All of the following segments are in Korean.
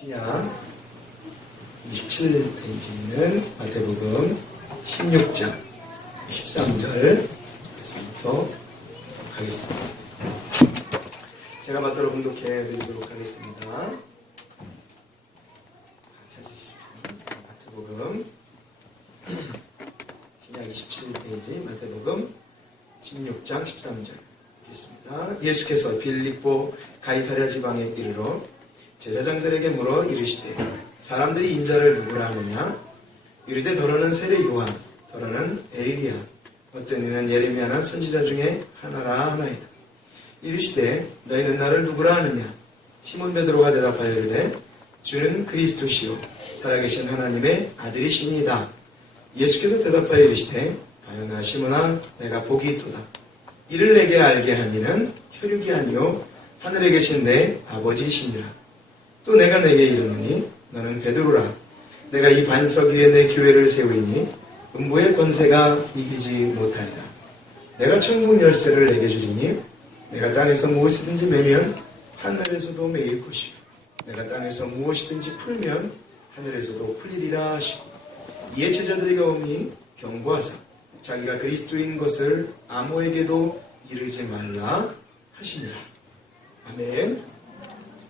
신약 27페이지에 있는 마태복음 16장 13절 말씀부터 하겠습니다. 제가 맞도록 봉독해 드리도록 하겠습니다. 찾으십시오. 마태복음 신약 27페이지 마태복음 16장 13절 읽겠습니다. 예수께서 빌립보 가이사랴 지방에 이르러 제사장들에게 물어 이르시되 사람들이 인자를 누구라 하느냐? 이르되 더러는 세례 요한, 더러는 엘리야, 어떤 이는 예레미야나 선지자 중에 하나라 하나이다. 이르시되 너희는 나를 누구라 하느냐? 시몬 베드로가 대답하여 이르되 주는 그리스도시요 살아계신 하나님의 아들이시니이다. 예수께서 대답하여 이르시되 바요나 시몬아 내가 복이 있도다. 이를 내게 알게 한 이는 혈육이 아니요 하늘에 계신 내 아버지이시니라. 또 내가 내게 이르노니 너는 베드로라. 내가 이 반석 위에 내 교회를 세우리니 음부의 권세가 이기지 못하리라. 내가 천국 열쇠를 내게 주리니 내가 땅에서 무엇이든지 매면 하늘에서도 매일 것이요 내가 땅에서 무엇이든지 풀면 하늘에서도 풀리리라 하시고 이에 제자들에게 오니 경고하사 자기가 그리스도인 것을 아무에게도 이르지 말라 하시니라. 아멘.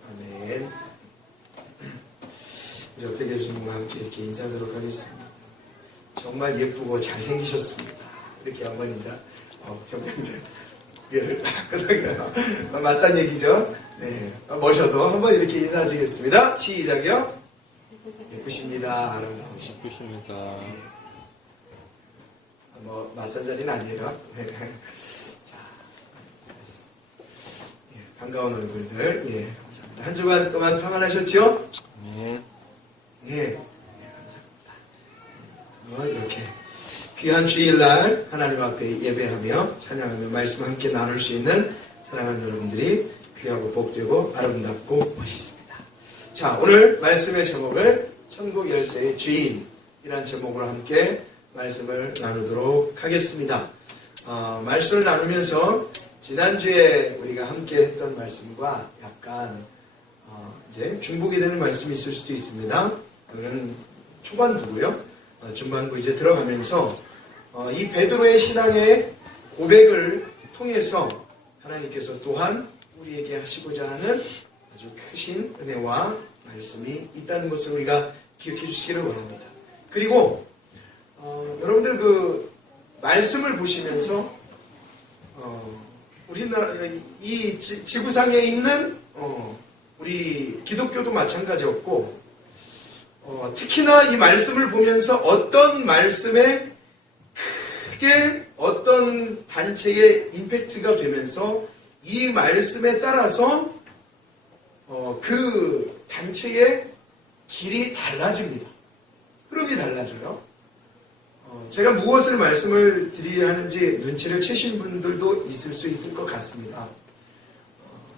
아멘. 옆에 계신 분과 함께 이렇게 인사하도록 하겠습니다. 정말 예쁘고 잘생기셨습니다. 이렇게 한번 인사. 경장제 고개를 끄덕이나 맞다는 얘기죠. 네, 모셔도 한번 이렇게 인사하시겠습니다. 시작이요. 예쁘십니다. 아름다우십니다. 예쁘십니다. 네. 맞선 자리는 아니에요. 네. 자, 예, 반가운 얼굴들. 예, 감사합니다. 한 주간 동안 평안하셨죠? 아멘. 예, 감사합니다. 이렇게 귀한 주일날 하나님 앞에 예배하며 찬양하며 말씀 함께 나눌 수 있는 사랑하는 여러분들이 귀하고 복되고 아름답고 멋있습니다. 자, 오늘 말씀의 제목을 천국 열쇠의 주인이란 제목으로 함께 말씀을 나누도록 하겠습니다. 말씀을 나누면서 지난주에 우리가 함께 했던 말씀과 약간 이제 중복이 되는 말씀이 있을 수도 있습니다. 오늘은 초반부고요. 중반부 이제 들어가면서 이 베드로의 신앙의 고백을 통해서 하나님께서 또한 우리에게 하시고자 하는 아주 크신 은혜와 말씀이 있다는 것을 우리가 기억해 주시기를 원합니다. 그리고 여러분들 그 말씀을 보시면서 우리나라 이 지구상에 있는 우리 기독교도 마찬가지였고 특히나 이 말씀을 보면서 어떤 말씀에 크게 어떤 단체의 임팩트가 되면서 이 말씀에 따라서 그 단체의 길이 달라집니다. 흐름이 달라져요. 제가 무엇을 말씀을 드려야 하는지 눈치를 채신 분들도 있을 수 있을 것 같습니다.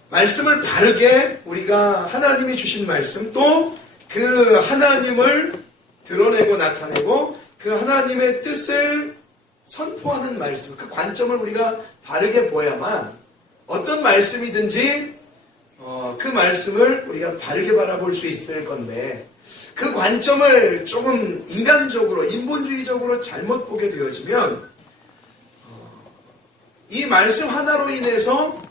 말씀을 바르게 우리가 하나님이 주신 말씀 또 그 하나님을 드러내고 나타내고 그 하나님의 뜻을 선포하는 말씀 그 관점을 우리가 바르게 보야만 어떤 말씀이든지 그 말씀을 우리가 바르게 바라볼 수 있을 건데 그 관점을 조금 인간적으로 인본주의적으로 잘못 보게 되어지면 이 말씀 하나로 인해서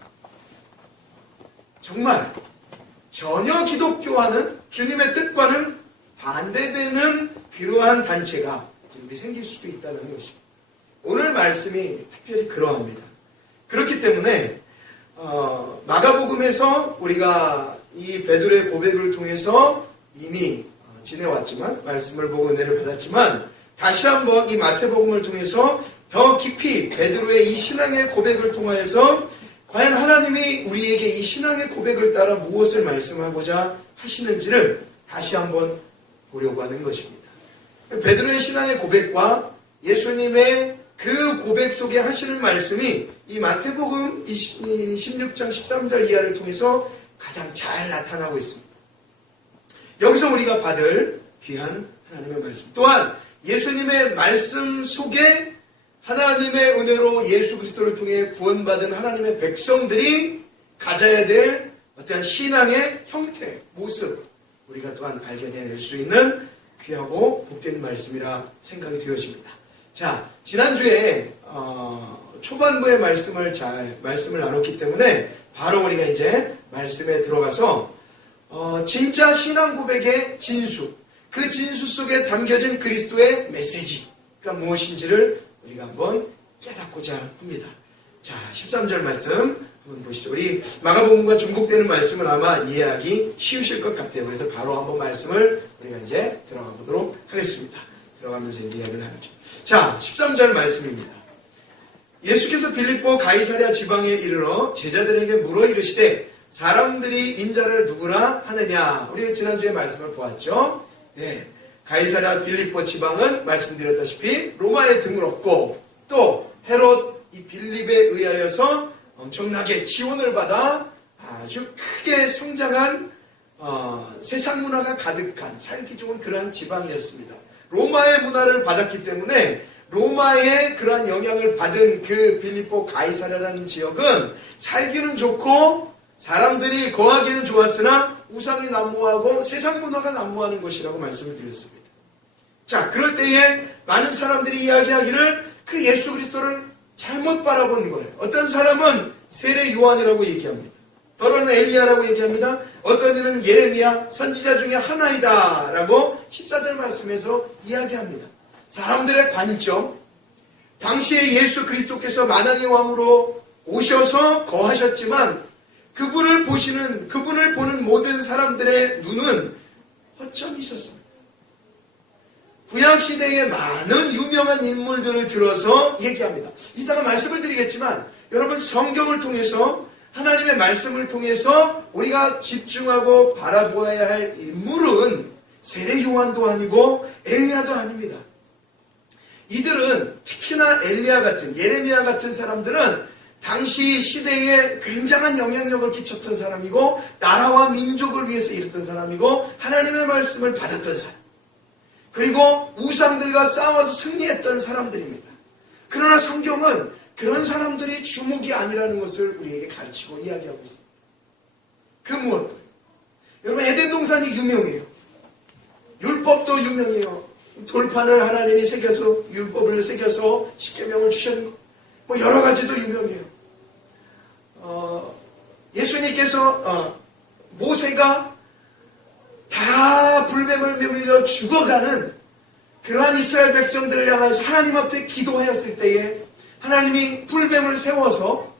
정말 전혀 기독교와는 주님의 뜻과는 반대되는 그러한 단체가 그룹이 생길 수도 있다는 것입니다. 오늘 말씀이 특별히 그러합니다. 그렇기 때문에 마가복음에서 우리가 이 베드로의 고백을 통해서 이미 지내왔지만 말씀을 보고 은혜를 받았지만 다시 한번 이 마태복음을 통해서 더 깊이 베드로의 이 신앙의 고백을 통하여서 과연 하나님이 우리에게 이 신앙의 고백을 따라 무엇을 말씀하고자 하시는지를 다시 한번 보려고 하는 것입니다. 베드로의 신앙의 고백과 예수님의 그 고백 속에 하시는 말씀이 이 마태복음 16장 13절 이하를 통해서 가장 잘 나타나고 있습니다. 여기서 우리가 받을 귀한 하나님의 말씀 또한 예수님의 말씀 속에 하나님의 은혜로 예수 그리스도를 통해 구원받은 하나님의 백성들이 가져야 될 어떠한 신앙의 형태, 모습 우리가 또한 발견해낼 수 있는 귀하고 복된 말씀이라 생각이 되어집니다. 자, 지난주에 초반부의 말씀을 나눴기 때문에 바로 우리가 이제 말씀에 들어가서 진짜 신앙 고백의 진수, 그 진수 속에 담겨진 그리스도의 메시지가 무엇인지를 우리가 한번 깨닫고자 합니다. 자, 13절 말씀 한번 보시죠. 우리 마가복음과 중복되는 말씀을 아마 이해하기 쉬우실 것 같아요. 그래서 바로 한번 말씀을 우리가 이제 들어가 보도록 하겠습니다. 들어가면서 이제 이야기를 하죠. 자, 13절 말씀입니다. 예수께서 빌립보 가이사랴 지방에 이르러 제자들에게 물어 이르시되 사람들이 인자를 누구라 하느냐. 우리 지난주에 말씀을 보았죠. 네, 가이사랴 빌립보 지방은 말씀드렸다시피 로마에 등을 얻고 또 헤롯 이 빌립에 의하여서 엄청나게 지원을 받아 아주 크게 성장한 세상 문화가 가득한 살기 좋은 그러한 지방이었습니다. 로마의 문화를 받았기 때문에 로마의 그러한 영향을 받은 그 빌립보 가이사랴라는 지역은 살기는 좋고 사람들이 거하기는 좋았으나 우상이 난무하고 세상 문화가 난무하는 곳이라고 말씀을 드렸습니다. 자, 그럴 때에 많은 사람들이 이야기하기를 그 예수 그리스도를 잘못 바라본 거예요. 어떤 사람은 세례 요한이라고 얘기합니다. 더러는 엘리야라고 얘기합니다. 어떤 이는 예레미야 선지자 중에 하나이다 라고 14절 말씀에서 이야기합니다. 사람들의 관점, 당시에 예수 그리스도께서 만왕의 왕으로 오셔서 거하셨지만 그분을 보는 모든 사람들의 눈은 허점이 있었습니다. 구약시대의 많은 유명한 인물들을 들어서 얘기합니다. 이따가 말씀을 드리겠지만 여러분 성경을 통해서 하나님의 말씀을 통해서 우리가 집중하고 바라보아야 할 인물은 세례 요한도 아니고 엘리야도 아닙니다. 이들은 특히나 엘리야 같은 예레미야 같은 사람들은 당시 시대에 굉장한 영향력을 끼쳤던 사람이고 나라와 민족을 위해서 일했던 사람이고 하나님의 말씀을 받았던 사람 그리고 우상들과 싸워서 승리했던 사람들입니다. 그러나 성경은 그런 사람들이 주목이 아니라는 것을 우리에게 가르치고 이야기하고 있습니다. 그 무엇도 여러분 에덴 동산이 유명해요. 율법도 유명해요. 돌판을 하나님이 새겨서 율법을 새겨서 십계명을 주셨는 것 뭐 여러 가지도 유명해요. 예수님께서 모세가 다 불뱀을 물려 죽어가는 그러한 이스라엘 백성들을 향해서 하나님 앞에 기도하였을 때에 하나님이 불뱀을 세워서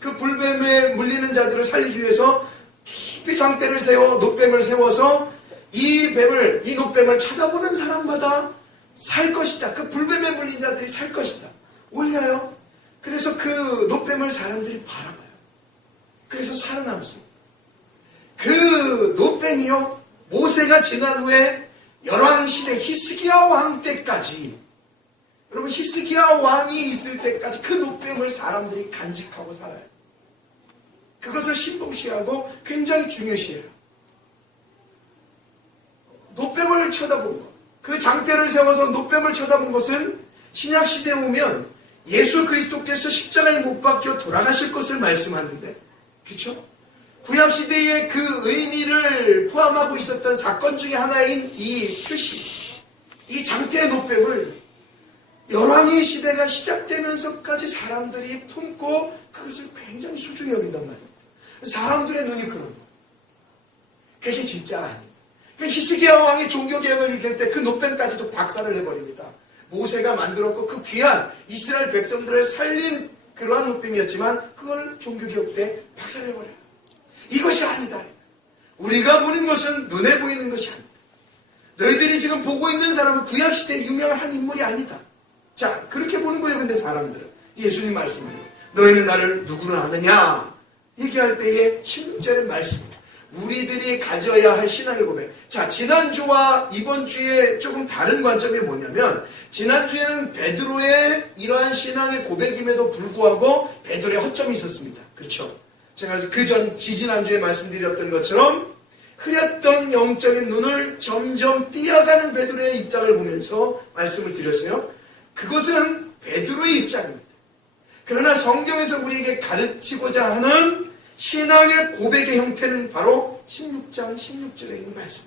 그 불뱀에 물리는 자들을 살리기 위해서 깊이 장대를 세워 놋뱀을 세워서 이 놋뱀을 쳐다보는 사람마다 살 것이다. 그 불뱀에 물린 자들이 살 것이다. 올려요. 그래서 그 놋뱀을 사람들이 바라봐요. 그래서 살아남습니다. 그 놋뱀이요 모세가 지난 후에 열왕시대 히스기야 왕 때까지 여러분 히스기야 왕이 있을 때까지 그 놋뱀을 사람들이 간직하고 살아요. 그것을 신봉시하고 굉장히 중요시해요. 놋뱀을 쳐다본 것, 그 장대를 세워서 놋뱀을 쳐다본 것은 신약시대에 오면 예수 그리스도께서 십자가에 못 박혀 돌아가실 것을 말씀하는데 그렇죠? 구약시대의 그 의미를 포함하고 있었던 사건 중에 하나인 이 표시, 이 장대의 놋뱀을 열왕의 시대가 시작되면서까지 사람들이 품고 그것을 굉장히 소중히 여긴단 말입니다. 사람들의 눈이 그런 거예요. 그게 진짜 아니에요. 히스기야 왕이 종교개혁을 이끌 때 그 놋뱀까지도 박살을 내버립니다. 모세가 만들었고 그 귀한 이스라엘 백성들을 살린 그러한 놋뱀이었지만 그걸 종교개혁 때 박살내버려요. 이것이 아니다. 우리가 보는 것은 눈에 보이는 것이 아니다. 너희들이 지금 보고 있는 사람은 구약시대에 유명한 한 인물이 아니다. 자, 그렇게 보는 거예요. 근데 사람들은 예수님 말씀을 너희는 나를 누구로 아느냐 얘기할 때의 16절의 말씀입니다. 우리들이 가져야 할 신앙의 고백. 자, 지난주와 이번 주에 조금 다른 관점이 뭐냐면 지난주에는 베드로의 이러한 신앙의 고백임에도 불구하고 베드로의 허점이 있었습니다. 그렇죠? 제가 지지난주에 말씀드렸던 것처럼 흐렸던 영적인 눈을 점점 띄어가는 베드로의 입장을 보면서 말씀을 드렸어요. 그것은 베드로의 입장입니다. 그러나 성경에서 우리에게 가르치고자 하는 신앙의 고백의 형태는 바로 16장 16절에 있는 말씀.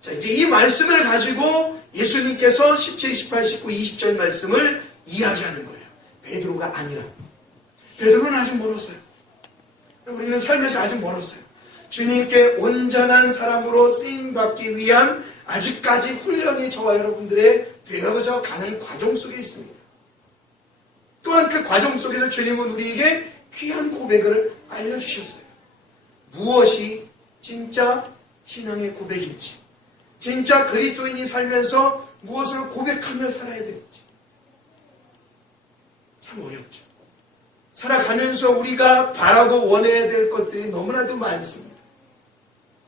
자, 이제 이 말씀을 가지고 예수님께서 17, 18, 19, 20절 말씀을 이야기하는 거예요. 베드로가 아니라. 베드로는 아직 멀었어요. 우리는 삶에서 아직 멀었어요. 주님께 온전한 사람으로 쓰임받기 위한 아직까지 훈련이 저와 여러분들의 되어져 가는 과정 속에 있습니다. 또한 그 과정 속에서 주님은 우리에게 귀한 고백을 알려주셨어요. 무엇이 진짜 신앙의 고백인지, 진짜 그리스도인이 살면서 무엇을 고백하며 살아야 되는지. 참 어렵죠. 살아가면서 우리가 바라고 원해야 될 것들이 너무나도 많습니다.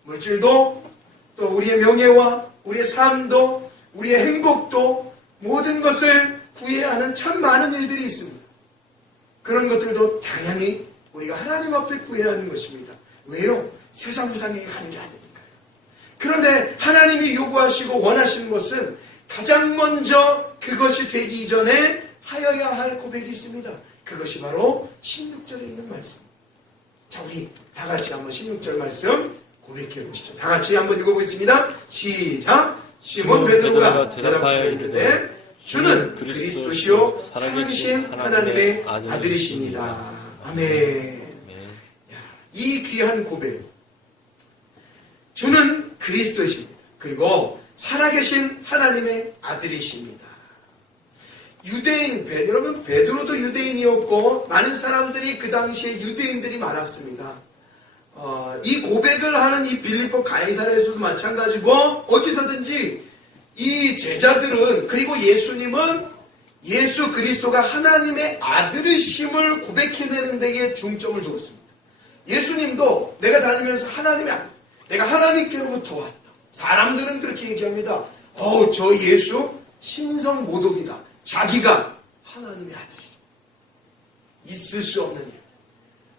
물질도, 또 우리의 명예와 우리의 삶도, 우리의 행복도, 모든 것을 구해야 하는 참 많은 일들이 있습니다. 그런 것들도 당연히 우리가 하나님 앞에 구해야 하는 것입니다. 왜요? 세상 우상에게 가는 게 아니니까요. 그런데 하나님이 요구하시고 원하시는 것은 가장 먼저 그것이 되기 이전에 하여야 할 고백이 있습니다. 그것이 바로 16절에 있는 말씀. 자, 우리 다 같이 한번 16절 말씀 고백해 보시죠. 다 같이 한번 읽어보겠습니다. 시작. 시몬 베드로가 대답하여 이르되 주는 그리스도시요 살아계신 하나님의 아들이십니다. 아멘. 이 귀한 고백. 주는 그리스도이십니다. 그리고 살아계신 하나님의 아들이십니다. 유대인, 여러분 베드로도 유대인이었고 많은 사람들이 그 당시에 유대인들이 많았습니다. 이 고백을 하는 이 빌립보 가이사랴에서도 마찬가지고 어디서든지 이 제자들은, 그리고 예수님은 예수 그리스도가 하나님의 아들이심을 고백해내는 데에 중점을 두었습니다. 예수님도 내가 다니면서 하나님의 아들, 내가 하나님께로부터 왔다. 사람들은 그렇게 얘기합니다. 저 예수 신성 모독이다. 자기가 하나님의 아들이다. 있을 수 없는 일.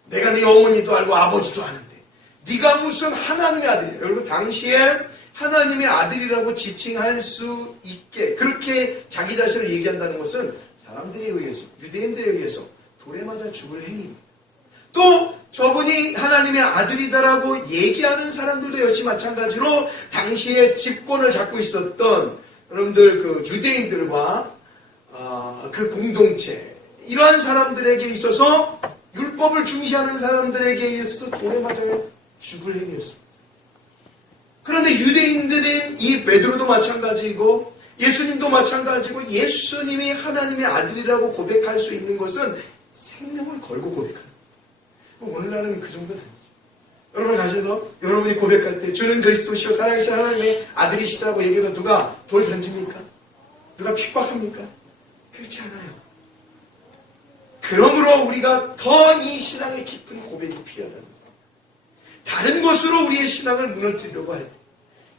내가 네 어머니도 알고 아버지도 아는데 네가 무슨 하나님의 아들이야. 여러분 당시에 하나님의 아들이라고 지칭할 수 있게 그렇게 자기 자신을 얘기한다는 것은 사람들에 의해서, 유대인들에 의해서 돌에 맞아 죽을 행위입니다. 또 저분이 하나님의 아들이다라고 얘기하는 사람들도 역시 마찬가지로 당시에 집권을 잡고 있었던 여러분들 그 유대인들과 그 공동체, 이러한 사람들에게 있어서 율법을 중시하는 사람들에게 있어서 돌에 맞아 죽을 행위였습니다. 그런데 유대인들인 이 베드로도 마찬가지고 예수님도 마찬가지고 예수님이 하나님의 아들이라고 고백할 수 있는 것은 생명을 걸고 고백하는 거예요. 오늘날은 그 정도는 아니죠. 여러분 가셔서 여러분이 고백할 때 주는 그리스도시요 살아계신 하나님의 아들이시다고 얘기해서 누가 돌 던집니까? 누가 핍박합니까? 그렇지 않아요. 그러므로 우리가 더 이 신앙의 깊은 고백이 필요하다는 거예요. 다른 것으로 우리의 신앙을 무너뜨리려고 할 때,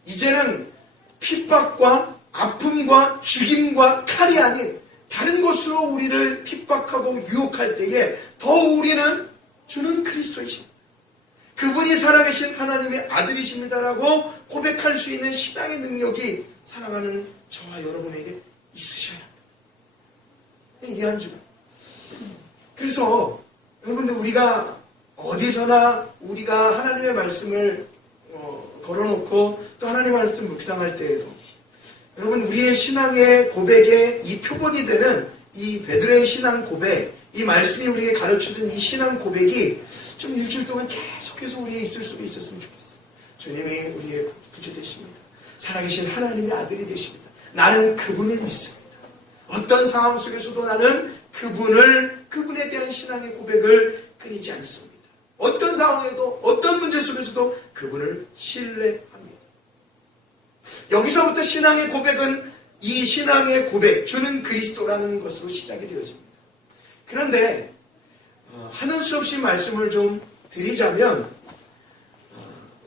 이제는 핍박과 아픔과 죽임과 칼이 아닌 다른 것으로 우리를 핍박하고 유혹할 때에 더 우리는 주는 그리스도이십니다. 그분이 살아계신 하나님의 아들이십니다라고 고백할 수 있는 신앙의 능력이 사랑하는 저와 여러분에게 있으셔야 합니다. 이 한 주간. 그래서 여러분들 우리가 어디서나 우리가 하나님의 말씀을 걸어놓고 또 하나님의 말씀 묵상할 때에도 여러분 우리의 신앙의 고백에 이 표본이 되는 이 베드로의 신앙 고백, 이 말씀이 우리에게 가르쳐준 이 신앙 고백이 좀 일주일 동안 계속해서 우리의 입술 속에 있었으면 좋겠어요. 주님이 우리의 구주 되십니다. 살아계신 하나님의 아들이 되십니다. 나는 그분을 믿습니다. 어떤 상황 속에서도 나는 그분에 대한 신앙의 고백을 끊이지 않습니다. 어떤 상황에도 어떤 문제 속에서도 그분을 신뢰합니다. 여기서부터 신앙의 고백은 이 신앙의 고백, 주는 그리스도라는 것으로 시작이 되어집니다. 그런데 하는 수 없이 말씀을 좀 드리자면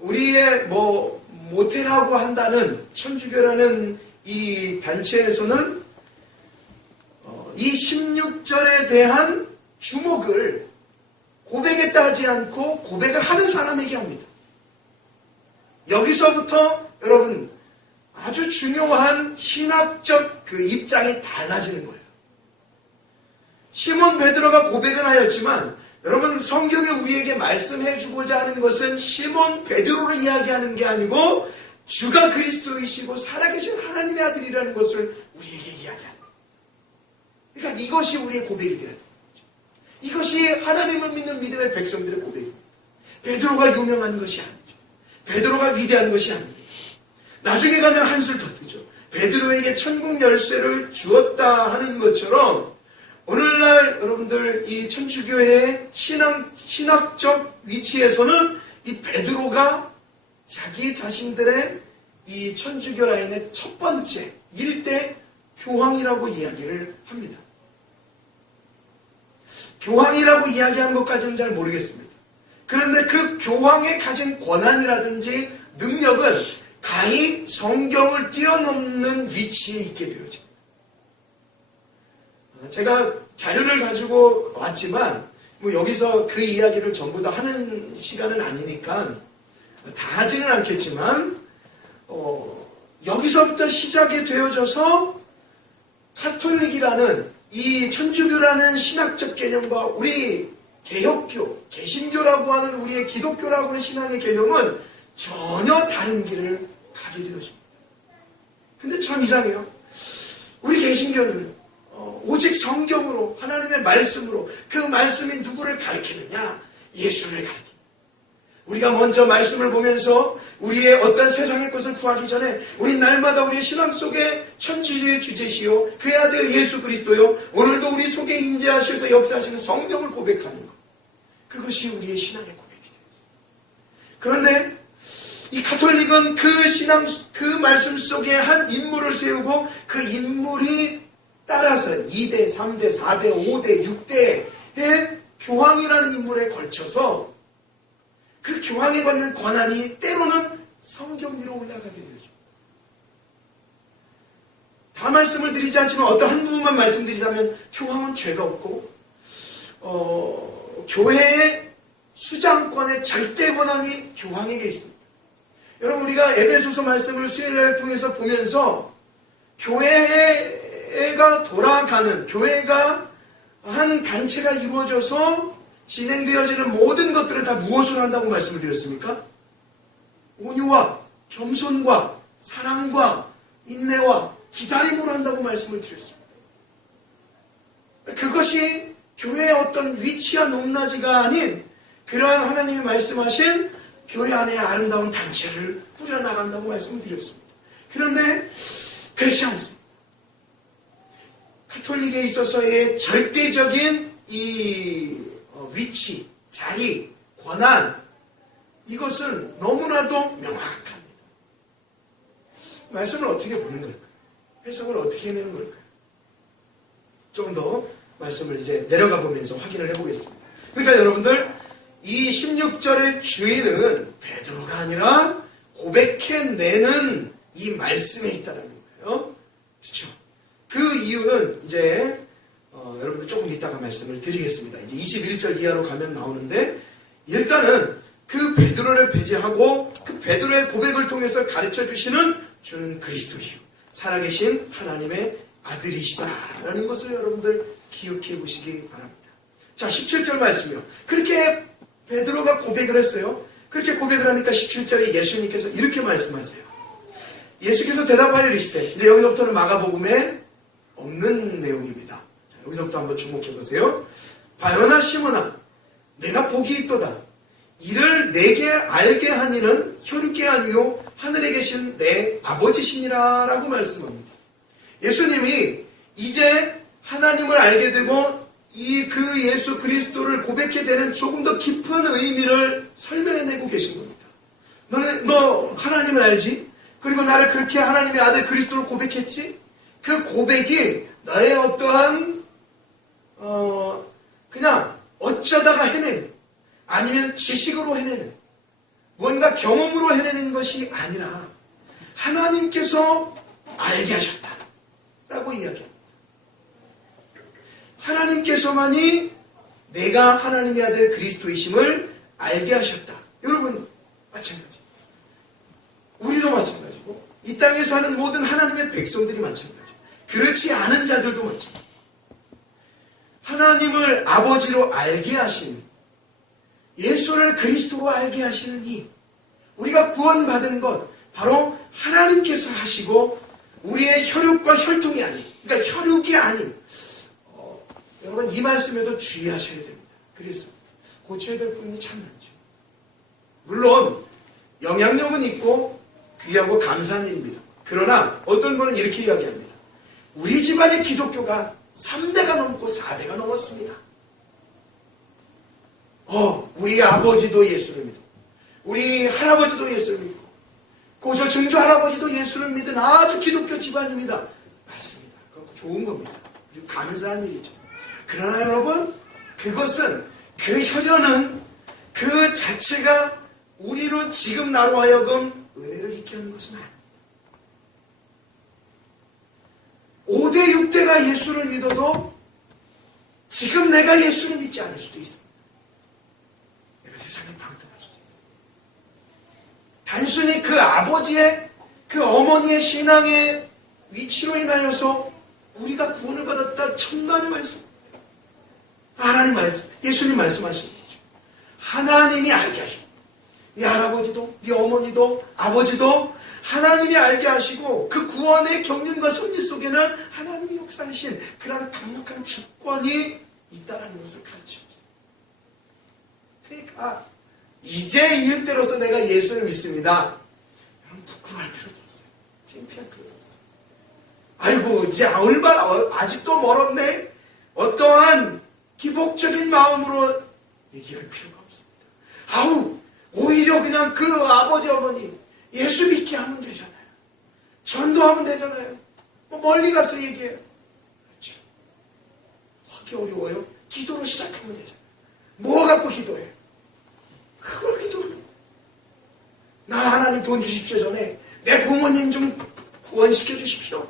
우리의 모태라고 한다는 천주교라는 이 단체에서는 이 16절에 대한 주목을 고백했다 하지 않고 고백을 하는 사람에게 합니다. 여기서부터 여러분 아주 중요한 신학적 그 입장이 달라지는 거예요. 시몬 베드로가 고백은 하였지만 여러분, 성경에 우리에게 말씀해 주고자 하는 것은 시몬 베드로를 이야기하는 게 아니고 주가 그리스도이시고 살아계신 하나님의 아들이라는 것을 우리에게 이야기하는 거예요. 그러니까 이것이 우리의 고백이 되어야 돼요. 이것이 하나님을 믿는 믿음의 백성들의 고백입니다. 베드로가 유명한 것이 아니죠. 베드로가 위대한 것이 아닙니다. 나중에 가면 한술 더 뜨죠. 베드로에게 천국 열쇠를 주었다 하는 것처럼 오늘날 여러분들 이 천주교의 신학적 위치에서는 이 베드로가 자기 자신들의 이 천주교 라인의 첫 번째 일대 교황이라고 이야기를 합니다. 교황이라고 이야기하는 것까지는 잘 모르겠습니다. 그런데 그 교황의 가진 권한이라든지 능력은 가히 성경을 뛰어넘는 위치에 있게 되어집니다. 제가 자료를 가지고 왔지만 뭐 여기서 그 이야기를 전부 다 하는 시간은 아니니까 다 하지는 않겠지만 여기서부터 시작이 되어져서 카톨릭이라는 이 천주교라는 신학적 개념과 우리 개혁교, 개신교라고 하는 우리의 기독교라고 하는 신앙의 개념은 전혀 다른 길을 가게 되어집니다. 근데 참 이상해요. 우리 개신교는 오직 성경으로 하나님의 말씀으로 그 말씀이 누구를 가리키느냐? 예수를 가리킵니다. 우리가 먼저 말씀을 보면서 우리의 어떤 세상의 것을 구하기 전에 우리 날마다 우리의 신앙 속에 천주의 주제시요 그의 아들 예수 그리스도요 오늘도 우리 속에 임재하셔서 역사하시는 성령을 고백하는 것, 그것이 우리의 신앙의 고백이 돼요. 그런데 이 가톨릭은 그 신앙, 그 말씀 속에 한 인물을 세우고 그 인물이 따라서 2대, 3대, 4대, 5대, 6대의 교황이라는 인물에 걸쳐서 그 교황이 받는 권한이 때로는 성경 위로 올라가게 되죠. 다 말씀을 드리지 않지만 어떤 한 부분만 말씀드리자면 교황은 죄가 없고 교회의 수장권의 절대 권한이 교황에게 있습니다. 여러분, 우리가 에베소서 말씀을 수요일날 통해서 보면서 교회가 돌아가는, 교회가 한 단체가 이루어져서 진행되어지는 모든 것들을 다 무엇으로 한다고 말씀을 드렸습니까? 온유와 겸손과 사랑과 인내와 기다림으로 한다고 말씀을 드렸습니다. 그것이 교회의 어떤 위치와 높낮이가 아닌 그러한 하나님이 말씀하신 교회 안에 아름다운 단체를 꾸려나간다고 말씀을 드렸습니다. 그런데 그렇지 않습니다. 카톨릭에 있어서의 절대적인 이 위치, 자리, 권한, 이것은 너무나도 명확합니다. 말씀을 어떻게 보는 걸까요? 해석을 어떻게 해내는 걸까요? 좀 더 말씀을 이제 내려가 보면서 확인을 해보겠습니다. 그러니까 여러분들, 이 16절의 주인은 베드로가 아니라 고백해내는 이 말씀에 있다는 거예요. 그렇죠? 그 이유는 이제 여러분들 조금 이따가 말씀을 드리겠습니다. 이제 21절 이하로 가면 나오는데, 일단은 그 베드로를 배제하고 그 베드로의 고백을 통해서 가르쳐 주시는 주는 그리스도시요 살아계신 하나님의 아들이시다라는 것을 여러분들 기억해 보시기 바랍니다. 자, 17절 말씀이요. 그렇게 베드로가 고백을 했어요. 그렇게 고백을 하니까 17절에 예수님께서 이렇게 말씀하세요. 예수께서 대답하여 이르시되, 이제 여기서부터는 마가복음에 없는 내용입니다. 자, 여기서부터 한번 주목해 보세요. 바요나 시몬아, 내가 복이 있도다. 이를 내게 알게 하니는 혈육이 아니요 하늘에 계신 내 아버지시니라 라고 말씀합니다. 예수님이 이제 하나님을 알게 되고 그 예수 그리스도를 고백해 되는 조금 더 깊은 의미를 설명해내고 계신 겁니다. 너 하나님을 알지? 그리고 나를 그렇게 하나님의 아들 그리스도를 고백했지? 그 고백이 너의 어떠한 그냥 어쩌다가 해내는, 아니면 지식으로 해내는, 뭔가 경험으로 해내는 것이 아니라 하나님께서 알게 하셨다라고 이야기합니다. 하나님께서만이 내가 하나님의 아들 그리스도이심을 알게 하셨다. 여러분 마찬가지. 우리도 마찬가지고 이 땅에 사는 모든 하나님의 백성들이 마찬가지. 그렇지 않은 자들도 마찬가지. 하나님을 아버지로 알게 하신 예수를 그리스도로 알게 하시는 이 우리가 구원받은 것 바로 하나님께서 하시고 우리의 혈육과 혈통이 아닌 그러니까 혈육이 아닌 여러분 이 말씀에도 주의하셔야 됩니다. 그래서 고쳐야 될 부분이 참 많죠. 물론 영향력은 있고 귀하고 감사한 일입니다. 그러나 어떤 분은 이렇게 이야기합니다. 우리 집안의 기독교가 3대가 넘고 4대가 넘었습니다. 우리 아버지도 예수를 믿고 우리 할아버지도 예수를 믿고 고조 증조 할아버지도 예수를 믿은 아주 기독교 집안입니다. 맞습니다. 그거 좋은 겁니다. 그리고 감사한 일이죠. 그러나 여러분 그것은 그 혈연은 그 자체가 우리로 지금 나로 하여금 은혜를 잊게 하는 것은 아닙니다. 5대 6대가 예수를 믿어도 지금 내가 예수를 믿지 않을 수도 있습니다. 내가 세상에 방탕할 수도 있습니다. 단순히 그 아버지의 그 어머니의 신앙의 위치로 인하여서 우리가 구원을 받았다 천만의 말씀 하나님 말씀 예수님 말씀하신 거죠. 하나님이 알게 하십니다. 네 할아버지도 네 어머니도 아버지도 하나님이 알게 하시고 그 구원의 경륜과 섭리 속에는 하나님이 역사하신 그런 강력한 주권이 있다는 것을 가르치고 있습니다. 그러니까 이제 이 일대로서 내가 예수를 믿습니다. 여러분 부끄러워할 필요도 없어요. 창피할 필요도 없어요. 아이고 이제 얼마나 아직도 멀었네. 어떠한 기복적인 마음으로 얘기할 필요가 없습니다. 오히려 그냥 그 아버지 어머니 예수 믿게 하면 되잖아요. 전도하면 되잖아요. 멀리 가서 얘기해요. 그렇죠. 하기 어려워요. 기도로 시작하면 되잖아요. 뭐 갖고 기도해요? 그걸 기도하는 나 하나님 돈 주십시오 전에 내 부모님 좀 구원시켜 주십시오.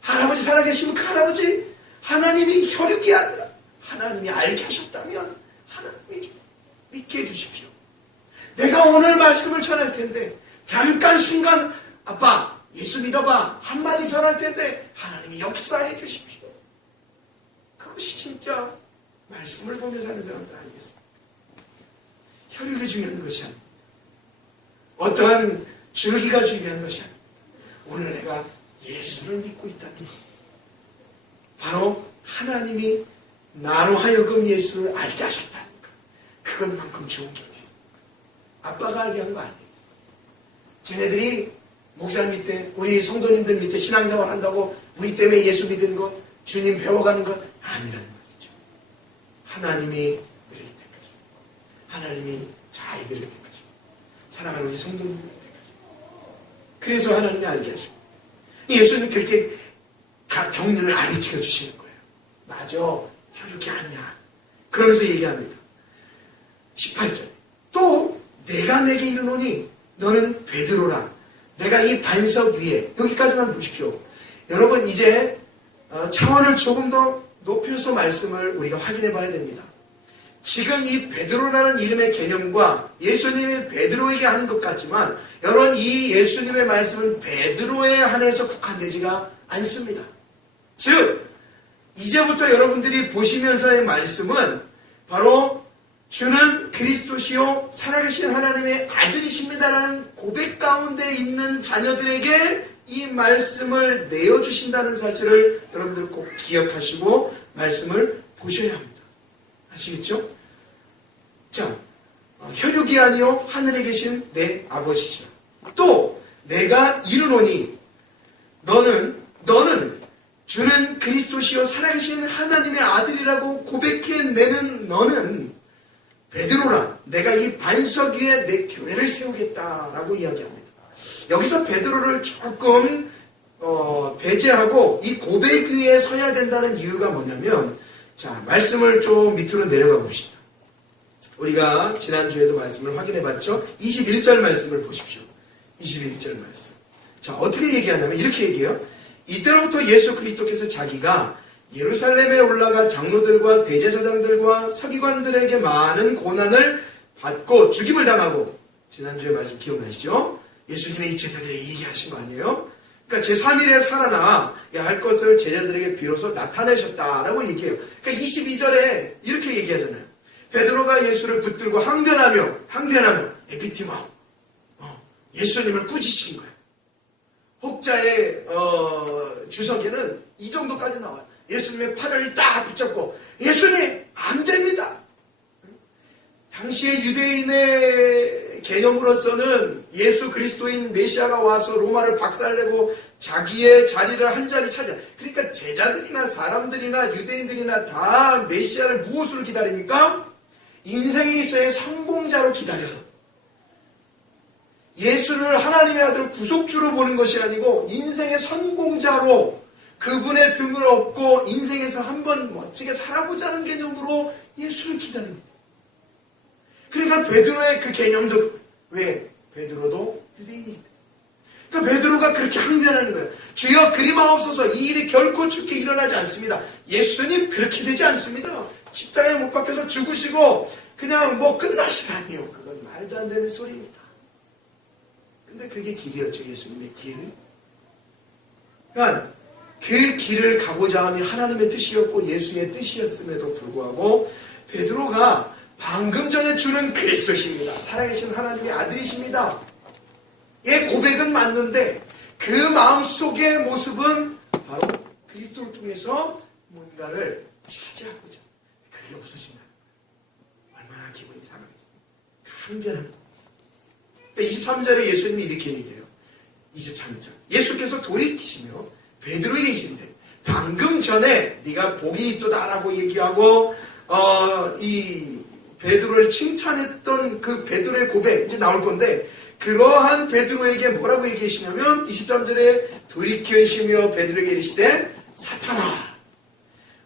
할아버지 살아계시면 그 할아버지 하나님이 혈육이 아니라 하나님이 알게 하셨다면 하나님이 좀 믿게 해주십시오. 내가 오늘 말씀을 전할 텐데 잠깐 순간 아빠 예수 믿어봐 한마디 전할 텐데 하나님이 역사해 주십시오. 그것이 진짜 말씀을 보며 사는 사람들 아니겠습니까? 혈육이 중요한 것이 아닙니다. 어떠한 줄기가 중요한 것이 아닙니다. 오늘 내가 예수를 믿고 있다는 것 바로 하나님이 나로 하여금 예수를 알게 하셨다는 것 그것만큼 좋은 게 어디 있습니까? 아빠가 알게 한 거 아니에요. 쟤네들이 목사 밑에 우리 성도님들 밑에 신앙생활 한다고 우리 때문에 예수 믿은 것 주님 배워가는 것 아니라는 말이죠. 하나님이 우리를 택하시고 하나님이 자기들을 택하시고 사랑하는 우리 성도님들을 택하시고 그래서 하나님이 알게 하시고 예수님이 그렇게 경륜을 가르쳐 주시는 거예요. 맞아. 혈육이 아니야. 그러면서 얘기합니다. 18절 또 내가 내게 이르노니 너는 베드로라. 내가 이 반석 위에 여기까지만 보십시오. 여러분 이제 차원을 조금 더 높여서 말씀을 우리가 확인해 봐야 됩니다. 지금 이 베드로라는 이름의 개념과 예수님이 베드로에게 하는 것 같지만 여러분 이 예수님의 말씀은 베드로에 한해서 국한되지가 않습니다. 즉 이제부터 여러분들이 보시면서의 말씀은 바로 주는 그리스도시요 살아계신 하나님의 아들이십니다라는 고백 가운데 있는 자녀들에게 이 말씀을 내어주신다는 사실을 여러분들 꼭 기억하시고 말씀을 보셔야 합니다. 아시겠죠? 자, 혈육이 아니요 하늘에 계신 내 아버지시라. 또 내가 이르노니 너는 주는 그리스도시요 살아계신 하나님의 아들이라고 고백해내는 너는 베드로라. 내가 이 반석 위에 내 교회를 세우겠다라고 이야기합니다. 여기서 베드로를 조금 배제하고 이 고백 위에 서야 된다는 이유가 뭐냐면 자 말씀을 좀 밑으로 내려가 봅시다. 우리가 지난주에도 말씀을 확인해 봤죠. 21절 말씀을 보십시오. 21절 말씀. 자 어떻게 얘기하냐면 이렇게 얘기해요. 이때로부터 예수 그리스도께서 자기가 예루살렘에 올라가 장로들과 대제사장들과 서기관들에게 많은 고난을 받고 죽임을 당하고 지난주에 말씀 기억나시죠? 예수님의 이 제자들에게 얘기하신 거 아니에요? 그러니까 제3일에 살아나야 할 것을 제자들에게 비로소 나타내셨다라고 얘기해요. 그러니까 22절에 이렇게 얘기하잖아요. 베드로가 예수를 붙들고 항변하며 에피티마오, 예수님을 꾸짖으신 거예요. 혹자의 주석에는 이 정도까지 나와요. 예수님의 팔을 딱 붙잡고 예수님 안 됩니다. 당시의 유대인의 개념으로서는 예수 그리스도인 메시아가 와서 로마를 박살내고 자기의 자리를 한 자리 차지하. 그러니까 제자들이나 사람들이나 유대인들이나 다 메시아를 무엇으로 기다립니까? 인생에 있어야 성공자로 기다려요. 예수를 하나님의 아들 구속주로 보는 것이 아니고 인생의 성공자로 그분의 등을 업고 인생에서 한번 멋지게 살아보자는 개념으로 예수를 기다립니다. 그러니까 베드로의 그 개념도, 왜? 베드로도 유대인이기 때문에. 그러니까 베드로가 그렇게 항변하는 거예요. 주여 그리 마옵소서, 이 일이 결코 죽게 일어나지 않습니다. 예수님 그렇게 되지 않습니다. 십자가에 못 박혀서 죽으시고 그냥 끝나시다니요. 그건 말도 안 되는 소리입니다. 근데 그게 길이었죠. 예수님의 길. 그러니까 그 길을 가고자 함이 하나님의 뜻이었고 예수님의 뜻이었음에도 불구하고 베드로가 방금 전에 주는 그리스도십니다. 살아계신 하나님의 아들이십니다. 이 고백은 맞는데 그 마음속의 모습은 바로 그리스도를 통해서 뭔가를 차지하고자, 그게 없어진다. 얼마나 기분이 상하겠어요. 항변하는 거. 23절에 예수님이 이렇게 얘기해요. 23절. 예수께서 돌이키시며 베드로에게 이르시되 방금 전에 네가 복이 있도다라고 얘기하고 이 베드로를 칭찬했던 그 베드로의 고백 이제 나올 건데, 그러한 베드로에게 뭐라고 얘기하시냐면 23절에 돌이키시며 베드로에게 이르시되 사탄아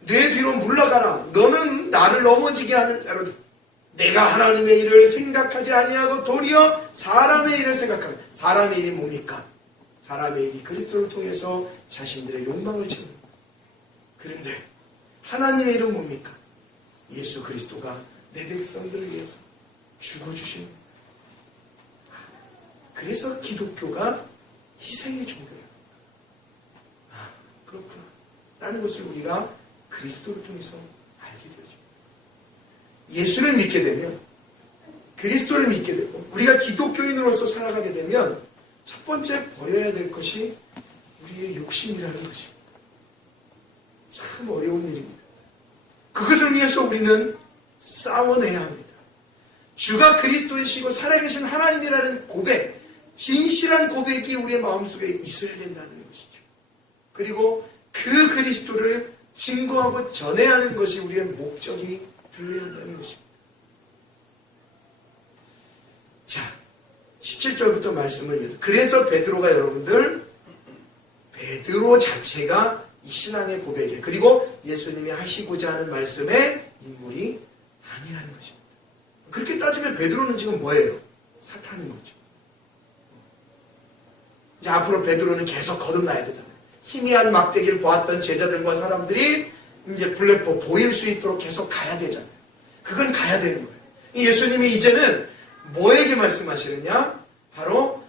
내 뒤로 물러가라. 너는 나를 넘어지게 하는 자로다. 내가 하나님의 일을 생각하지 아니하고 도리어 사람의 일을 생각하는. 사람의 일이 뭡니까? 사람의 일이 그리스도를 통해서 자신들의 욕망을 채우는 거예요. 그런데 하나님의 일은 뭡니까? 예수 그리스도가 내 백성들을 위해서 죽어주신 거예요. 그래서 기독교가 희생의 종교예요. 그렇구나 라는 것을 우리가 그리스도를 통해서 알게 되죠. 예수를 믿게 되면, 그리스도를 믿게 되고 우리가 기독교인으로서 살아가게 되면 첫 번째 버려야 될 것이 우리의 욕심이라는 것입니다. 참 어려운 일입니다. 그것을 위해서 우리는 싸워내야 합니다. 주가 그리스도이시고 살아계신 하나님이라는 고백, 진실한 고백이 우리의 마음속에 있어야 된다는 것이죠. 그리고 그 그리스도를 증거하고 전해야 하는 것이 우리의 목적이 되어야 한다는 것입니다. 자, 17절부터 말씀을 위해서. 그래서 베드로가 여러분들, 베드로 자체가 이 신앙의 고백이에요. 그리고 예수님이 하시고자 하는 말씀의 인물이 아니라는 것입니다. 그렇게 따지면 베드로는 지금 뭐예요? 사탄인 거죠. 이제 앞으로 베드로는 계속 거듭나야 되잖아요. 희미한 막대기를 보았던 제자들과 사람들이 이제 블랙포 보일 수 있도록 계속 가야 되잖아요. 그건 가야 되는 거예요. 예수님이 이제는 뭐에게 말씀하시느냐? 바로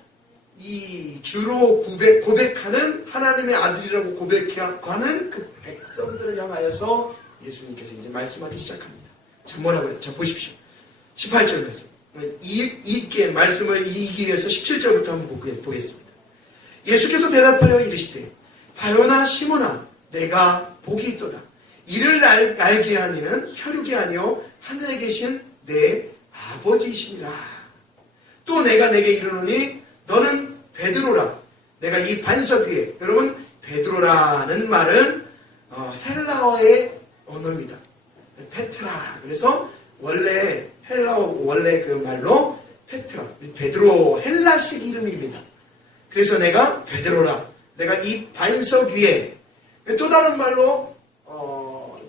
이 주로 고백하는 하나님의 아들이라고 고백하는 그 백성들을 향하여서 예수님께서 이제 말씀하기 시작합니다. 자, 뭐라고 해요? 자, 보십시오. 18절 말씀. 이 말씀을 이기기 위해서 17절부터 한번 보겠습니다. 예수께서 대답하여 이르시되 바요나 시몬아 내가 복이 있도다. 이를 알게 하니는 혈육이 아니요 하늘에 계신 내 아버지이시니라. 또 내가 내게 이르노니 너는 베드로라. 내가 이 반석 위에, 여러분 베드로라는 말은 헬라어의 언어입니다. 페트라. 그래서 원래 그 말로 페트라, 베드로 헬라식 이름입니다. 그래서 내가 베드로라. 내가 이 반석 위에, 또 다른 말로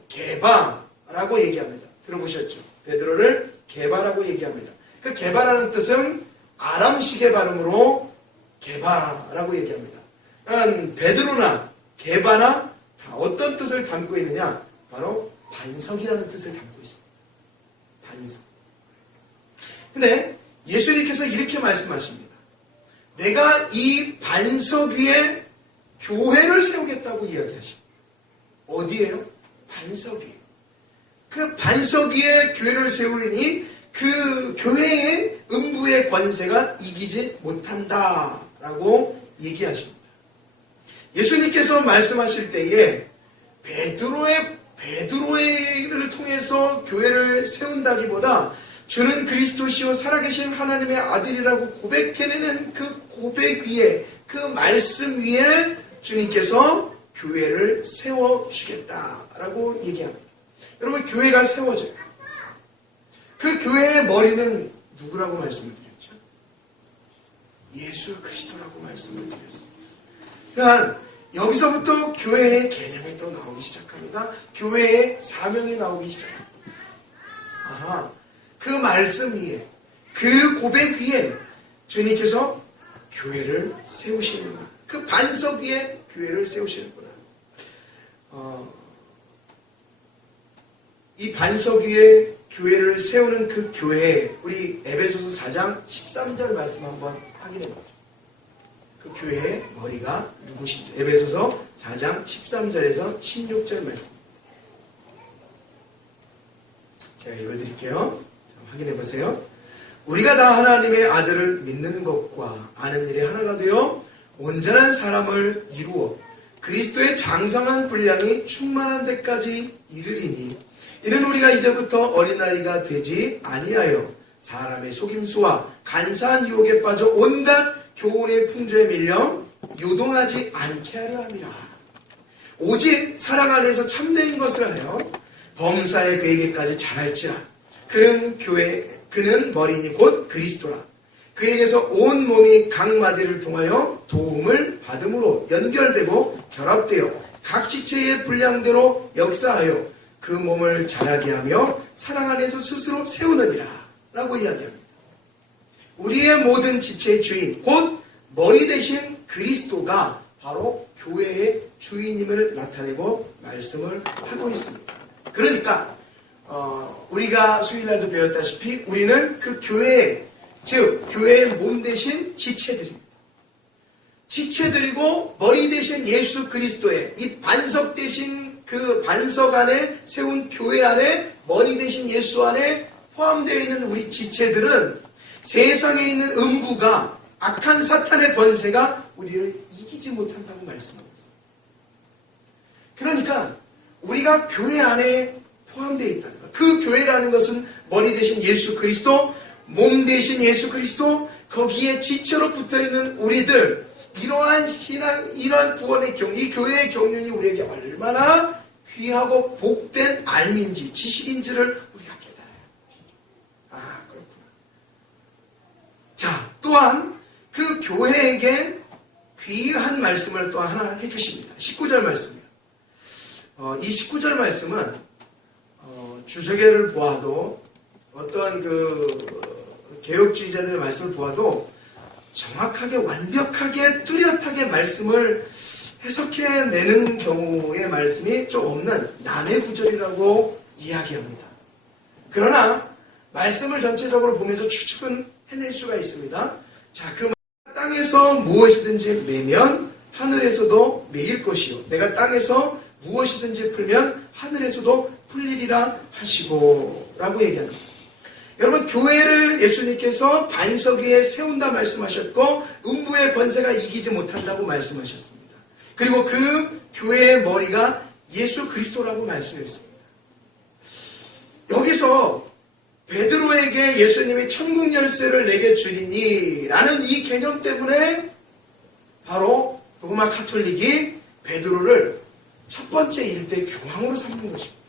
게바라고 얘기합니다. 들어보셨죠? 베드로를 게바라고 얘기합니다. 그 게바라는 뜻은 아람식의 발음으로 게바라고 얘기합니다. 그러니까 베드로나 게바나 다 어떤 뜻을 담고 있느냐? 바로 반석이라는 뜻을 담고 있습니다. 반석. 근데 예수님께서 이렇게 말씀하십니다. 내가 이 반석 위에 교회를 세우겠다고 이야기하십니다. 어디에요? 반석 위에. 그 반석 위에 교회를 세우리니 그 교회의 음부의 권세가 이기지 못한다라고 얘기하십니다. 예수님께서 말씀하실 때에 베드로를 통해서 교회를 세운다기보다 주는 그리스도시요 살아계신 하나님의 아들이라고 고백해내는 그 고백 위에, 그 말씀 위에 주님께서 교회를 세워주겠다라고 얘기합니다. 여러분, 교회가 세워져요. 그 교회의 머리는 누구라고 말씀을 드렸죠? 예수 그리스도라고 말씀을 드렸습니다. 그러니까 여기서부터 교회의 개념이 또 나오기 시작합니다. 교회의 사명이 나오기 시작합니다. 아하, 그 말씀 위에, 그 고백 위에 주님께서 교회를 세우시는구나. 그 반석 위에 교회를 세우시는구나. 이 반석 위에 교회를 세우는 그 교회, 우리 에베소서 4장 13절 말씀 한번 확인해 보죠. 그 교회의 머리가 누구신지. 에베소서 4장 13절에서 16절 말씀. 제가 읽어드릴게요. 확인해 보세요. 우리가 다 하나님의 아들을 믿는 것과 아는 일이 하나가 되어 온전한 사람을 이루어 그리스도의 장성한 분량이 충만한 데까지 이르리니 이는 우리가 이제부터 어린아이가 되지 아니하여 사람의 속임수와 간사한 유혹에 빠져 온갖 교훈의 풍조에 밀려 요동하지 않게 하려 함이라. 오직 사랑 안에서 참된 것을 하여 범사에 그에게까지 자랄지라. 그는 머리니 곧 그리스도라. 그에게서 온 몸이 각 마디를 통하여 도움을 받음으로 연결되고 결합되어 각 지체의 분량대로 역사하여 그 몸을 자라게 하며 사랑 안에서 스스로 세우느니라 라고 이야기합니다. 우리의 모든 지체의 주인, 곧 머리 대신 그리스도가 바로 교회의 주인임을 나타내고 말씀을 하고 있습니다. 그러니까 우리가 수요일날도 배웠다시피 우리는 그 교회, 즉 교회의 몸 대신 지체들입니다. 지체들이고 머리 대신 예수 그리스도의 이 반석 대신 그 반석 안에 세운 교회 안에 머리 대신 예수 안에 포함되어 있는 우리 지체들은 세상에 있는 음부가 악한 사탄의 권세가 우리를 이기지 못한다고 말씀하고 있습니다. 그러니까 우리가 교회 안에 포함되어 있다는 것. 그 교회라는 것은 머리 대신 예수 그리스도, 몸 대신 예수 그리스도, 거기에 지체로 붙어있는 우리들, 이러한 신앙, 이러한 구원의 이 교회의 경륜이 우리에게 얼마나 귀하고 복된 알민지, 지식인지를 우리가 깨달아요. 아, 그렇구나. 자, 또한 그 교회에게 귀한 말씀을 또 하나 해주십니다. 19절 말씀이에요. 이 19절 말씀은 주석회를 보아도 어떠한 그 개혁주의자들의 말씀을 보아도 정확하게 완벽하게 뚜렷하게 말씀을 해석해내는 경우의 말씀이 좀 없는 남의 구절이라고 이야기합니다. 그러나 말씀을 전체적으로 보면서 추측은 해낼 수가 있습니다. 자, 그 땅에서 무엇이든지 매면 하늘에서도 매일 것이요 내가 땅에서 무엇이든지 풀면 하늘에서도 풀리리라 하시고 라고 얘기합니다. 여러분, 교회를 예수님께서 반석 위에 세운다 말씀하셨고 음부의 권세가 이기지 못한다고 말씀하셨습니다. 그리고 그 교회의 머리가 예수 그리스도라고 말씀했습니다. 여기서 베드로에게 예수님이 천국 열쇠를 내게 주리니 라는 이 개념 때문에 바로 로마 카톨릭이 베드로를 첫 번째 일대 교황으로 삼는 것입니다.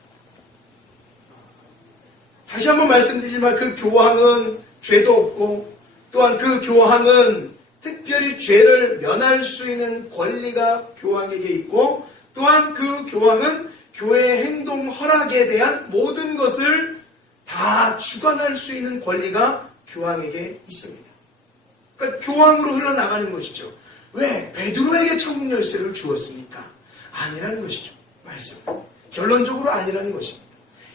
다시 한번 말씀드리지만 그 교황은 죄도 없고 또한 그 교황은 특별히 죄를 면할 수 있는 권리가 교황에게 있고 또한 그 교황은 교회의 행동 허락에 대한 모든 것을 다 주관할 수 있는 권리가 교황에게 있습니다. 그러니까 교황으로 흘러나가는 것이죠. 왜? 베드로에게 천국 열쇠를 주었습니까? 아니라는 것이죠. 말씀. 결론적으로 아니라는 것입니다.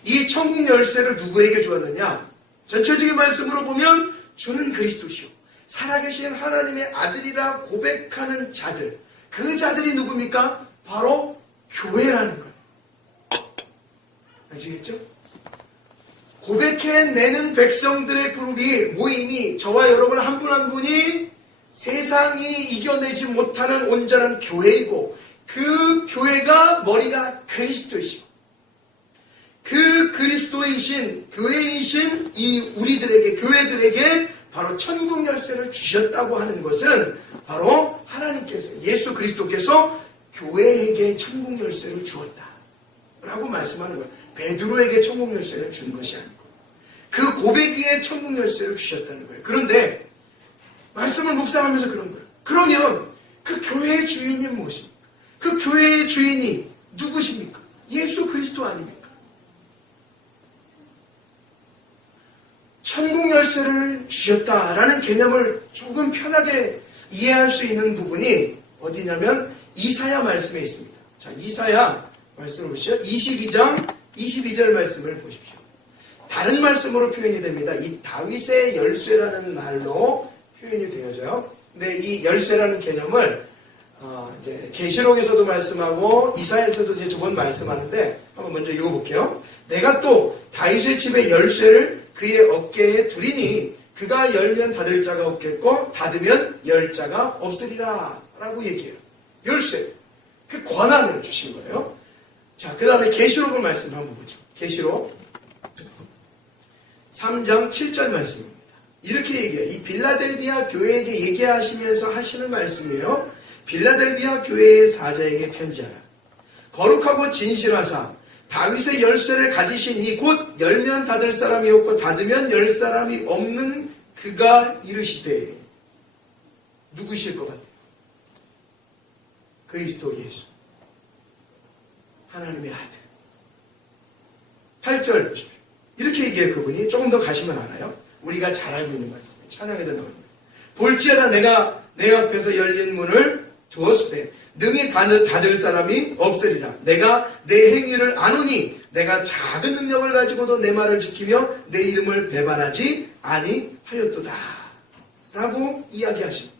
이 천국 열쇠를 누구에게 주었느냐? 전체적인 말씀으로 보면 주는 그리스도시요 살아계신 하나님의 아들이라 고백하는 자들, 그 자들이 누굽니까? 바로 교회라는 거예요. 아시겠죠? 고백해내는 백성들의 그룹이 모임이 저와 여러분 한 분 한 분이 세상이 이겨내지 못하는 온전한 교회이고 그 교회가 머리가 그리스도이시고 그 그리스도이신 교회이신 이 우리들에게 교회들에게 바로 천국 열쇠를 주셨다고 하는 것은 바로 하나님께서 예수 그리스도께서 교회에게 천국 열쇠를 주었다 라고 말씀하는 거예요. 베드로에게 천국 열쇠를 준 것이 아니고 그 고백 위에 천국 열쇠를 주셨다는 거예요. 그런데 말씀을 묵상하면서 그런 거예요. 그러면 그 교회의 주인이 무엇입니까? 그 교회의 주인이 누구십니까? 예수 그리스도 아닙니까? 천국 열쇠를 주셨다라는 개념을 조금 편하게 이해할 수 있는 부분이 어디냐면 이사야 말씀에 있습니다. 자, 이사야 말씀을 보시죠. 22절 말씀을 보십시오. 다른 말씀으로 표현이 됩니다. 이 다윗의 열쇠라는 말로 표현이 되어져요. 근데 이 열쇠라는 개념을 이제 계시록에서도 말씀하고 이사야에서도 이제 2번 말씀하는데 한번 먼저 읽어볼게요. 내가 또 다윗의 집의 열쇠를 그의 어깨에 두리니 그가 열면 닫을 자가 없겠고 닫으면 열 자가 없으리라 라고 얘기해요. 열쇠, 그 권한을 주신 거예요. 자, 그 다음에 계시록을 말씀 한번 보죠. 계시록 3장 7절 말씀입니다. 이렇게 얘기해요. 이 빌라델비아 교회에게 얘기하시면서 하시는 말씀이에요. 빌라델비아 교회의 사자에게 편지하라. 거룩하고 진실하사 다윗의 열쇠를 가지신 이 곧 열면 닫을 사람이 없고 닫으면 열 사람이 없는 그가 이르시되 누구실 것 같아요? 그리스도 예수 하나님의 아들. 8절 보십시오. 이렇게 얘기해요. 그분이 조금 더 가시면 알아요. 우리가 잘 알고 있는 말씀이에요. 찬양에도 나오는 말씀. 볼지어다 내가 내 앞에서 열린 문을 두었을 때 능히 닫을 사람이 없으리라. 내가 내 행위를 아노니 내가 작은 능력을 가지고도 내 말을 지키며 내 이름을 배반하지 아니하였도다 라고 이야기하십니다.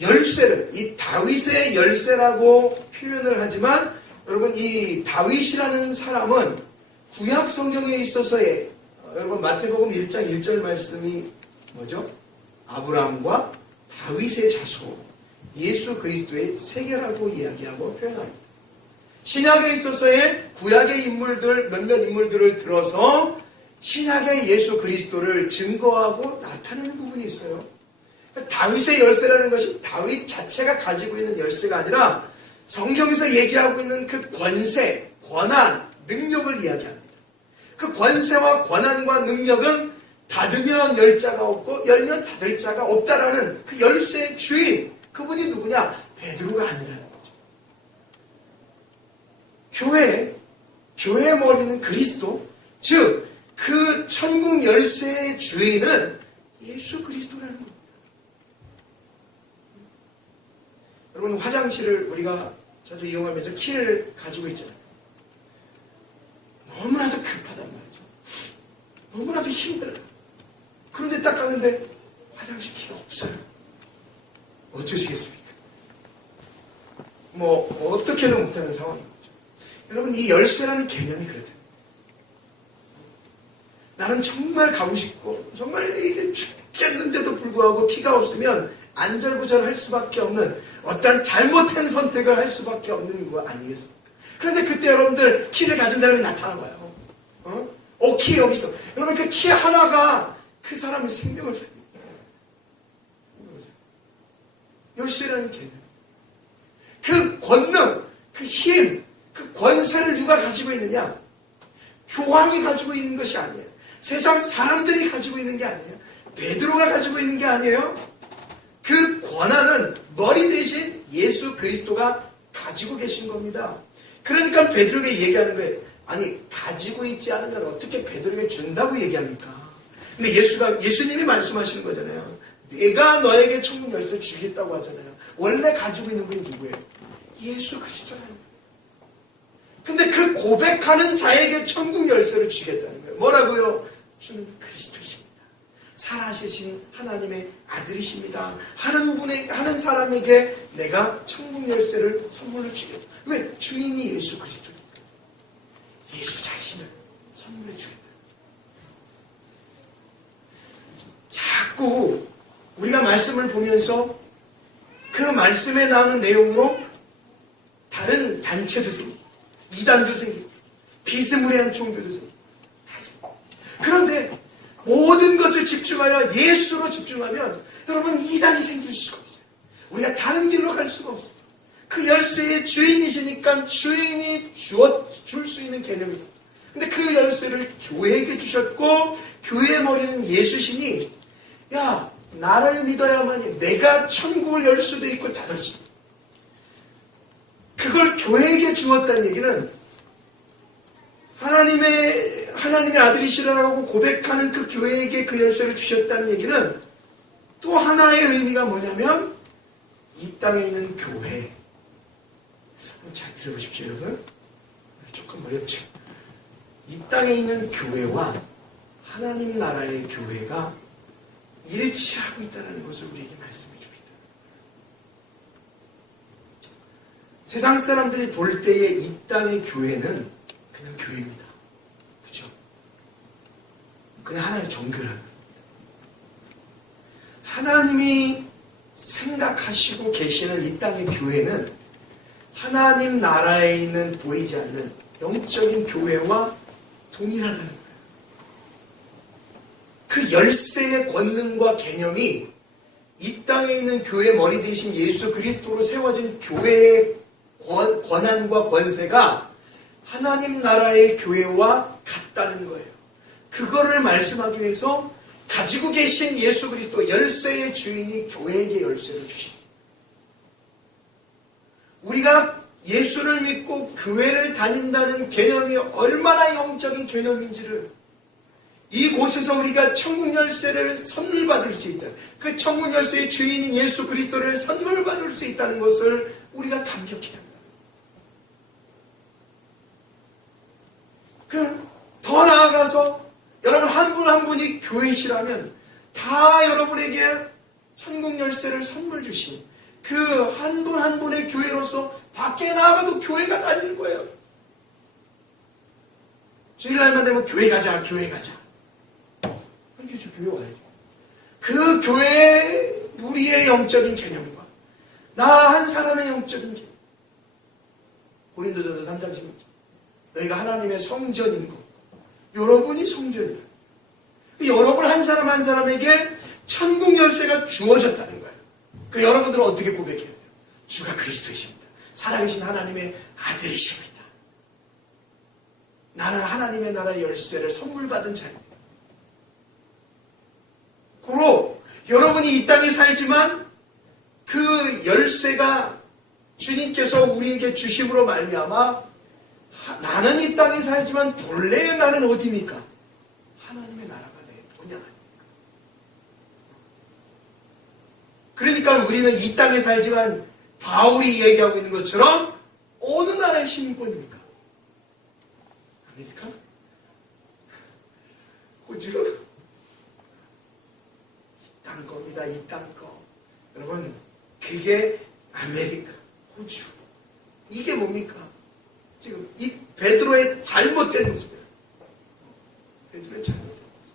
열쇠를 이 다윗의 열쇠라고 표현을 하지만 여러분 이 다윗이라는 사람은 구약 성경에 있어서의 여러분 마태복음 1장 1절 말씀이 뭐죠? 아브라함과 다윗의 자손 예수 그리스도의 세계라고 이야기하고 표현합니다. 신약에 있어서의 구약의 인물들 몇몇 인물들을 들어서 신약의 예수 그리스도를 증거하고 나타내는 부분이 있어요. 다윗의 열쇠라는 것이 다윗 자체가 가지고 있는 열쇠가 아니라 성경에서 얘기하고 있는 그 권세, 권한, 능력을 이야기합니다. 그 권세와 권한과 능력은 닫으면 열 자가 없고 열면 닫을 자가 없다라는 그 열쇠의 주인, 그분이 누구냐? 베드로가 아니라는 거죠. 교회의 머리는 그리스도, 즉 그 천국 열쇠의 주인은 예수 그리스도라는 겁니다. 여러분 화장실을 우리가 자주 이용하면서 키를 가지고 있잖아요. 너무나도 급하단 말이죠. 너무나도 힘들어요. 그런데 딱 가는데 화장실 키가 없어요. 어쩌시겠습니까? 뭐 어떻게도 못하는 상황인 거죠. 여러분 이 열쇠라는 개념이 그래요. 나는 정말 가고 싶고 정말 이게 죽겠는데도 불구하고 키가 없으면 안절부절할 수밖에 없는 어떤 잘못된 선택을 할 수밖에 없는 거 아니겠습니까? 그런데 그때 여러분들 키를 가진 사람이 나타나봐요. 키 여기 있어. 여러분 그 키 하나가 그 사람의 생명을 살립니다. 열쇠라는 개념. 그 권능, 그 힘, 그 권세를 누가 가지고 있느냐? 교황이 가지고 있는 것이 아니에요. 세상 사람들이 가지고 있는 게 아니에요. 베드로가 가지고 있는 게 아니에요. 그 권한은 머리 대신 예수 그리스도가 가지고 계신 겁니다. 그러니까 베드로에게 얘기하는 거예요. 아니 가지고 있지 않으면 어떻게 베드로에게 준다고 얘기합니까? 근데 예수님이 말씀하시는 거잖아요. 내가 너에게 천국 열쇠 주겠다고 하잖아요. 원래 가지고 있는 분이 누구예요? 예수 그리스도라는 거예요. 근데 그 고백하는 자에게 천국 열쇠를 주겠다는 거예요. 뭐라고요? 주는 그리스도이십니다. 살아계신 하나님의 아들이십니다. 하는 사람에게 내가 천국 열쇠를 선물로 주겠다. 왜? 주인이 예수 그리스도니까. 예수 자신을 선물해 주겠다. 자꾸 우리가 말씀을 보면서 그 말씀에 나오는 내용으로 다른 단체도 생기고 이단도 생기고 비스무리한 종교도 생기고 다 생기고. 그런데 모든 것을 집중하여 예수로 집중하면 여러분 이단이 생길 수가 없어요. 우리가 다른 길로 갈 수가 없어요. 그 열쇠의 주인이시니까 주인이 줄 수 있는 개념이 있어요. 근데 그 열쇠를 교회에게 주셨고 교회의 머리는 예수시니 야 나를 믿어야만이 내가 천국을 열 수도 있고 닫을 수도 있고. 그걸 교회에게 주었다는 얘기는 하나님의 아들이시라고 고백하는 그 교회에게 그 열쇠를 주셨다는 얘기는 또 하나의 의미가 뭐냐면 이 땅에 있는 교회, 잘 들어보십시오 여러분. 조금 어렵죠. 이 땅에 있는 교회와 하나님 나라의 교회가 일치하고 있다는 것을 우리에게 말씀해 줍니다. 세상 사람들이 볼 때에 이 땅의 교회는 그냥 교회입니다. 그렇죠? 그냥 하나의 종교라는 겁니다. 하나님이 생각하시고 계시는 이 땅의 교회는 하나님 나라에 있는 보이지 않는 영적인 교회와 동일하다는 거예요. 그 열쇠의 권능과 개념이 이 땅에 있는 교회 머리 대신 예수 그리스도로 세워진 교회의 권한과 권세가 하나님 나라의 교회와 같다는 거예요. 그거를 말씀하기 위해서 가지고 계신 예수 그리스도 열쇠의 주인이 교회에게 열쇠를 주십니다. 우리가 예수를 믿고 교회를 다닌다는 개념이 얼마나 영적인 개념인지를 이곳에서 우리가 천국 열쇠를 선물 받을 수 있다. 그 천국 열쇠의 주인인 예수 그리스도를 선물 받을 수 있다는 것을 우리가 감격해야 합니다. 더 나아가서 여러분 한 분 한 분이 교회시라면 다 여러분에게 천국 열쇠를 선물 주신 그 한 분 한 분의 교회로서 밖에 나가도 교회가 다니는 거예요. 주일날만 되면 교회 가자, 교회 가자. 그렇게 저 교회 와야죠. 그 교회의 우리의 영적인 개념과 나 한 사람의 영적인 개념. 고린도전서 3장 16절. 너희가 하나님의 성전인 것. 여러분이 성전이에요. 여러분 한 사람 한 사람에게 천국 열쇠가 주어졌다는 거예요. 그 여러분들은 어떻게 고백해야 돼요? 주가 그리스도이십니다. 살아계신 하나님의 아들이십니다. 나는 하나님의 나라의 열쇠를 선물 받은 자입니다. 고로 여러분이 이 땅에 살지만 그 열쇠가 주님께서 우리에게 주심으로 말미암아 나는 이 땅에 살지만 본래의 나는 어디입니까? 하나님의 나라가 내 본향 아닙니까? 그러니까 우리는 이 땅에 살지만 바울이 얘기하고 있는 것처럼 어느 나라의 시민권입니까? 아메리카? 호주? 이 땅 겁니다. 이 땅 거. 여러분 그게 아메리카, 호주. 이게 뭡니까? 지금 이 베드로의 잘못된 모습이에요. 베드로의 잘못된 모습.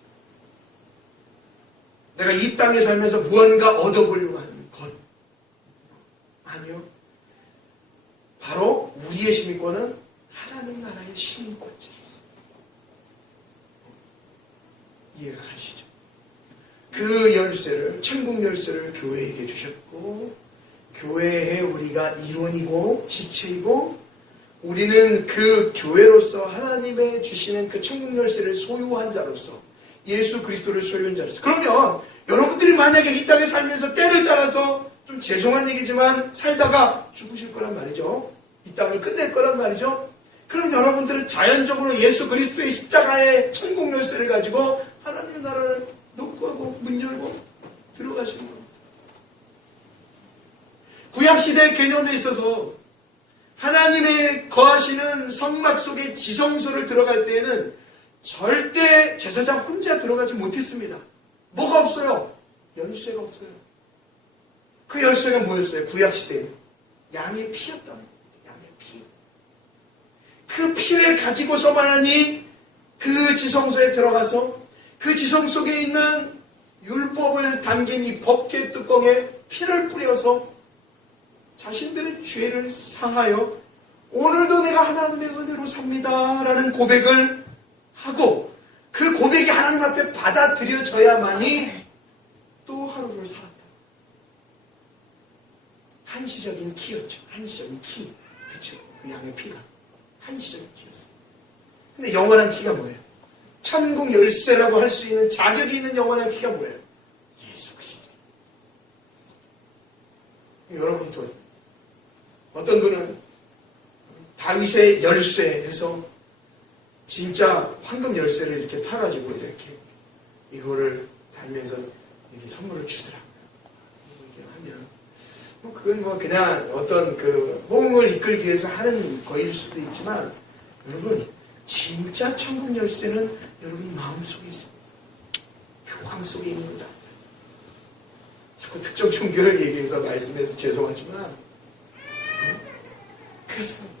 내가 이 땅에 살면서 무언가 얻어보려고 하는 것. 아니요. 바로 우리의 시민권은 하나님 나라의 시민권자였어요. 이해가 가시죠? 그 열쇠를, 천국 열쇠를 교회에게 주셨고 교회에 우리가 일원이고 지체이고 우리는 그 교회로서 하나님의 주시는 그 천국 열쇠를 소유한 자로서 예수 그리스도를 소유한 자로서 그러면 여러분들이 만약에 이 땅에 살면서 때를 따라서 좀 죄송한 얘기지만 살다가 죽으실 거란 말이죠. 이 땅을 끝낼 거란 말이죠. 그럼 여러분들은 자연적으로 예수 그리스도의 십자가의 천국 열쇠를 가지고 하나님의 나라를 놓고 하고 문 열고 들어가시는 겁니다. 구약시대의 개념에 있어서 하나님의 거하시는 성막 속에 지성소를 들어갈 때에는 절대 제사장 혼자 들어가지 못했습니다. 뭐가 없어요? 열쇠가 없어요. 그 열쇠가 뭐였어요? 구약시대에 양의 피였다는 거예요. 양의 피. 그 피를 가지고서만이 그 지성소에 들어가서 그 지성 속에 있는 율법을 담긴 이 법궤 뚜껑에 피를 뿌려서 자신들의 죄를 사하여 오늘도 내가 하나님의 은혜로 삽니다 라는 고백을 하고 그 고백이 하나님 앞에 받아들여져야만이 또 하루를 살았다. 한시적인 키였죠. 한시적인 키. 그렇죠. 그 양의 피가 한시적인 키였어요. 근데 영원한 키가 뭐예요? 천국 열쇠라고 할 수 있는 자격이 있는 영원한 키가 뭐예요? 예수 그리스도. 여러분이 또 어떤 분은 다윗의 열쇠에서 진짜 황금 열쇠를 이렇게 파가지고 이렇게 이거를 달면서 이렇게 선물을 주더라고요. 이렇게 하면 그건 그냥 어떤 그 호응을 이끌기 위해서 하는 거일 수도 있지만 여러분 진짜 천국 열쇠는 여러분 마음속에 있습니다. 교황 속에 있는 거다. 자꾸 특정 종교를 얘기해서 말씀해서 죄송하지만 그렇습니다.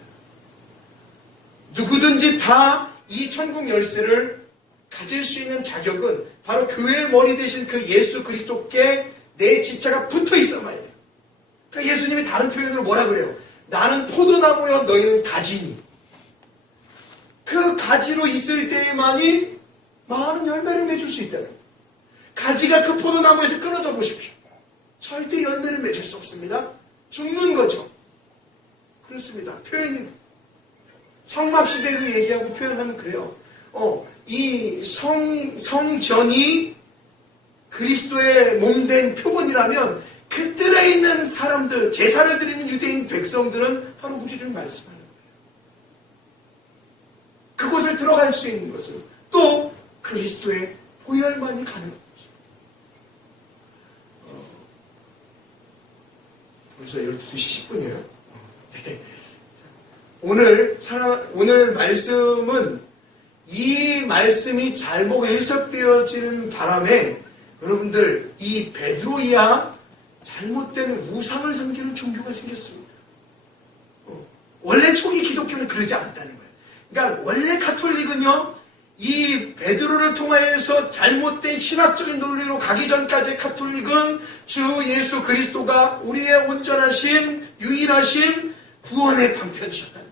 누구든지 다 이 천국 열쇠를 가질 수 있는 자격은 바로 교회의 머리 대신 그 예수 그리스도께 내 지체가 붙어 있어야만 돼요. 그러니까 예수님이 다른 표현으로 뭐라 그래요? 나는 포도나무여 너희는 가지니. 그 가지로 있을 때에만이 많은 열매를 맺을 수 있다는 거예요. 가지가 그 포도나무에서 끊어져 보십시오. 절대 열매를 맺을 수 없습니다. 죽는 거죠. 그렇습니다. 표현이 성막시대로 얘기하고 표현하면 그래요. 이 성전이 그리스도의 몸된 표본이라면 그 뜰에 있는 사람들, 제사를 드리는 유대인 백성들은 바로 우리를 말씀하는 거예요. 그곳을 들어갈 수 있는 것은 또 그리스도의 보혈만이 가능한 거죠. 벌써 12시 10분이에요. 네. 오늘 말씀은 이 말씀이 잘못 해석되어지는 바람에 여러분들 이 베드로야 잘못된 우상을 섬기는 종교가 생겼습니다. 원래 초기 기독교는 그러지 않았다는 거예요. 그러니까 원래 가톨릭은요 이 베드로를 통하여서 잘못된 신학적인 논리로 가기 전까지 가톨릭은 주 예수 그리스도가 우리의 온전하신 유일하신 구원의 방편이셨다는 거예요.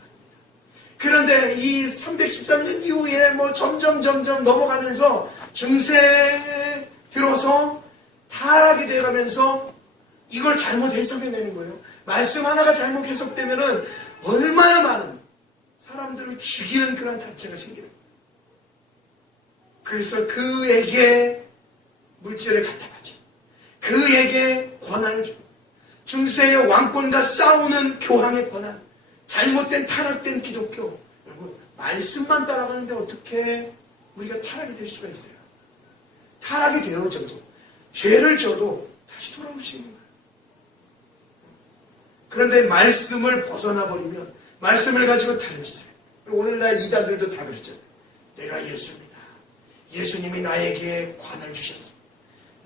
그런데 이 313년 이후에 점점 넘어가면서 중세에 들어서 타락이 돼가면서 이걸 잘못 해석해내는 거예요. 말씀 하나가 잘못 해석되면은 얼마나 많은 사람들을 죽이는 그런 단체가 생기는 거예요. 그래서 그에게 물질을 갖다 바치, 그에게 권한을 주고, 중세의 왕권과 싸우는 교황의 권한, 잘못된 타락된 기독교. 여러분 말씀만 따라가는데 어떻게 우리가 타락이 될 수가 있어요? 타락이 되어져도 죄를 져도 다시 돌아올 수 있는 거예요. 그런데 말씀을 벗어나 버리면 말씀을 가지고 다른 짓을 해요. 오늘날 이단들도 다 그랬잖아요. 내가 예수입니다. 예수님이 나에게 관을 주셨습니다.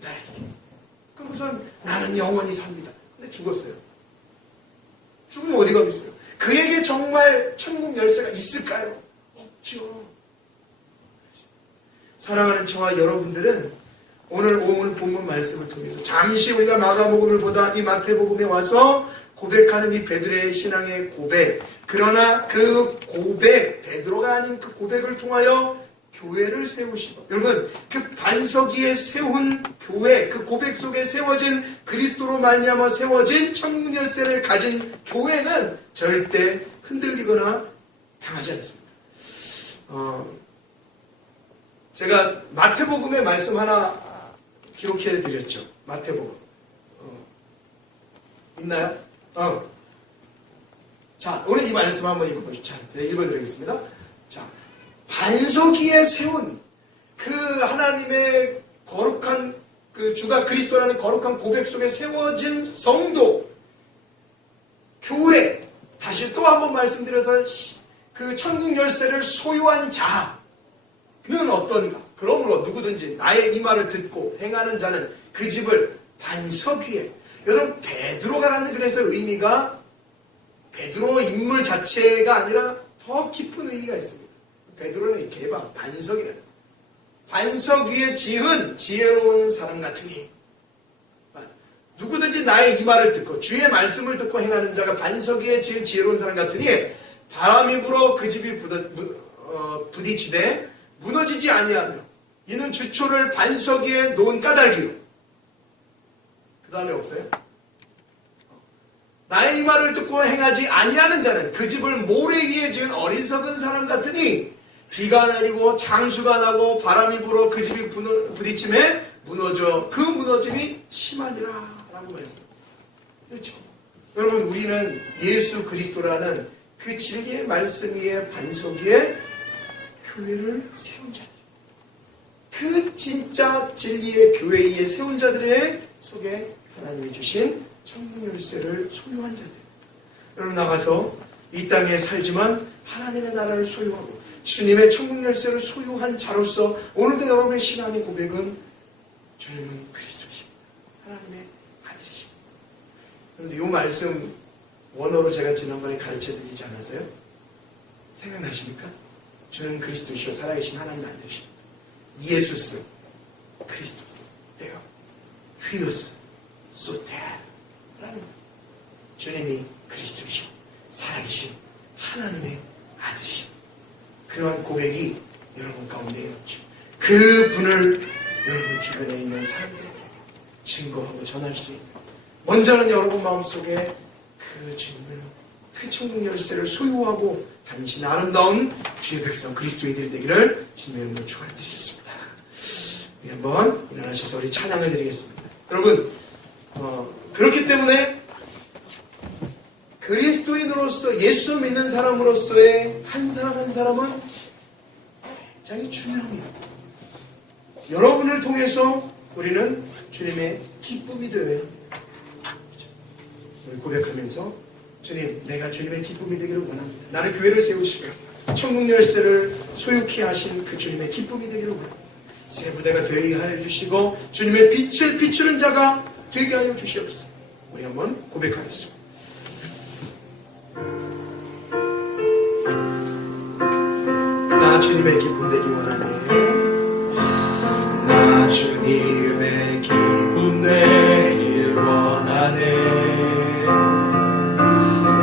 나에게. 그러고선 나는 영원히 삽니다. 근데 죽었어요. 죽으면 어디 가겠어요? 그에게 정말 천국 열쇠가 있을까요? 없죠. 사랑하는 저와 여러분들은 오늘 본문 말씀을 통해서 잠시 우리가 마가복음을 보다 이 마태복음에 와서 고백하는 이 베드로의 신앙의 고백, 그러나 그 고백, 베드로가 아닌 그 고백을 통하여 교회를 세우시고, 여러분 그 반석 위에 세운 교회, 그 고백 속에 세워진 그리스도로 말미암아 세워진 천국 열쇠를 가진 교회는 절대 흔들리거나 당하지 않습니다. 제가 마태복음의 말씀 하나 기록해 드렸죠. 마태복음 있나요? 자, 오늘 이 말씀 한번 읽어보시죠. 자, 제가 읽어드리겠습니다. 자, 반석 위에 세운 그 하나님의 거룩한 그 주가 그리스도라는 거룩한 고백 속에 세워진 성도, 교회, 다시 또 한번 말씀드려서 그 천국 열쇠를 소유한 자는 어떤가? 그러므로 누구든지 나의 이 말을 듣고 행하는 자는 그 집을 반석 위에. 여러분 베드로가 갖는 그래서 의미가 베드로 인물 자체가 아니라 더 깊은 의미가 있습니다. 베드로는 개방, 반석이라는 거예요. 반석 위에 지은 지혜로운 사람 같으니. 누구든지 나의 이 말을 듣고 주의 말씀을 듣고 행하는 자가 반석 위에 지은 지혜로운 사람 같으니 바람이 불어 그 집이 부딪히되 무너지지 아니하며 이는 주초를 반석 위에 놓은 까닭이요. 그 다음에 없어요? 나의 이 말을 듣고 행하지 아니하는 자는 그 집을 모래 위에 지은 어리석은 사람 같으니 비가 내리고 장수가 나고 바람이 불어 그 집이 부딪힘에 무너져 그 무너짐이 심하니라 라고 말씀합니다. 그렇죠? 여러분, 우리는 예수 그리스도라는 그 진리의 말씀 위에 반석 위에 교회를 세운 자들, 그 진짜 진리의 교회 위에 세운 자들의 속에 하나님이 주신 천국 열쇠를 소유한 자들. 여러분, 나가서 이 땅에 살지만 하나님의 나라를 소유하고 주님의 천국 열쇠를 소유한 자로서 오늘도 여러분의 신앙의 고백은 주님은 그리스도십니다. 하나님의 아들이십니다. 그런데 이 말씀 원어로 제가 지난번에 가르쳐드리지 않았어요? 생각나십니까? 주는 그리스도시요 살아계신 하나님의 아들이십니다. 예수스 그리스도스 되어 휘어스 소테라는 주님이 그리스도시요 살아계신 하나님의 아들이십니다. 그러한 고백이 여러분 가운데 있죠. 그 분을 여러분 주변에 있는 사람들에게 증거하고 전할 수 있는, 먼저는 여러분 마음속에 그 주님을, 그 천국 열쇠를 소유하고 당신 아름다운 주의 백성 그리스도인들이 되기를 주님의 이름으로 축원드리겠습니다. 우리 한번 일어나셔서 우리 찬양을 드리겠습니다. 여러분, 그렇기 때문에 그리스도인으로서 예수 믿는 사람으로서의 한 사람 한 사람은 굉장히 중요합니다. 여러분을 통해서 우리는 주님의 기쁨이 되어야 합니다. 우리 고백하면서 주님, 내가 주님의 기쁨이 되기를 원합니다. 나는 교회를 세우시고 천국 열쇠를 소유케 하신 그 주님의 기쁨이 되기를 원합니다. 새 부대가 되게 하여 주시고 주님의 빛을 비추는 자가 되게 하여 주시옵소서. 우리 한번 고백하겠습니다. 나 주님의 기쁨 되기 원하네. 나 주님의 기쁨 되길 원하네.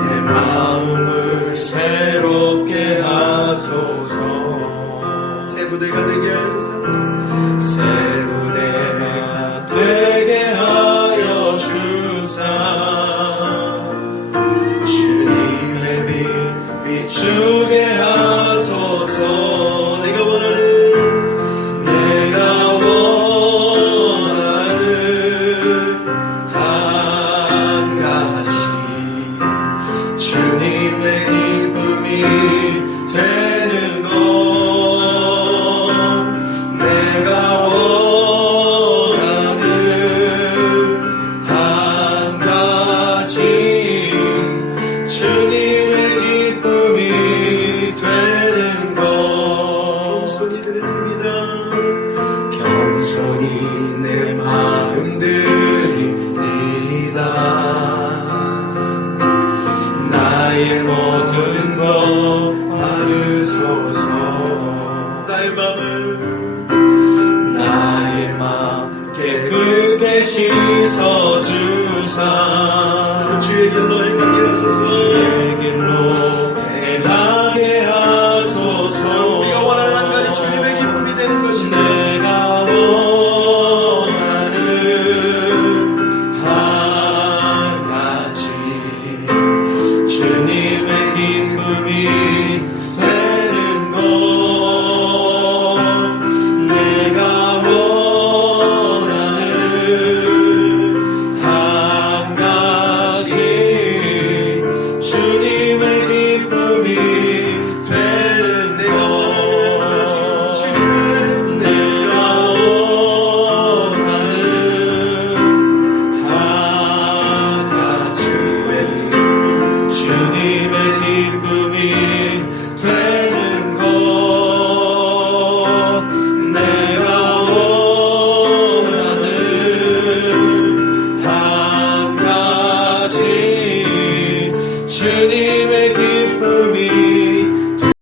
내 마음을 새롭게 하소서. 새 부대가 되게 하여 주소서. 새 부대가 되게 하여 주사. 주님의 빛 비추게 하소서. 내가 원하는 한 가지 주님의 기쁨이 되는 것. 내가 원하는 한 가지 주님의 기쁨이 되는 것. 겸손히 드립니다. 겸손히 내 마음 드립니다. 나의 모든 것 받으소서. 나의 마음 깨끗게 씻어주사. 주의 길로 행하게 하소서. 주의 길로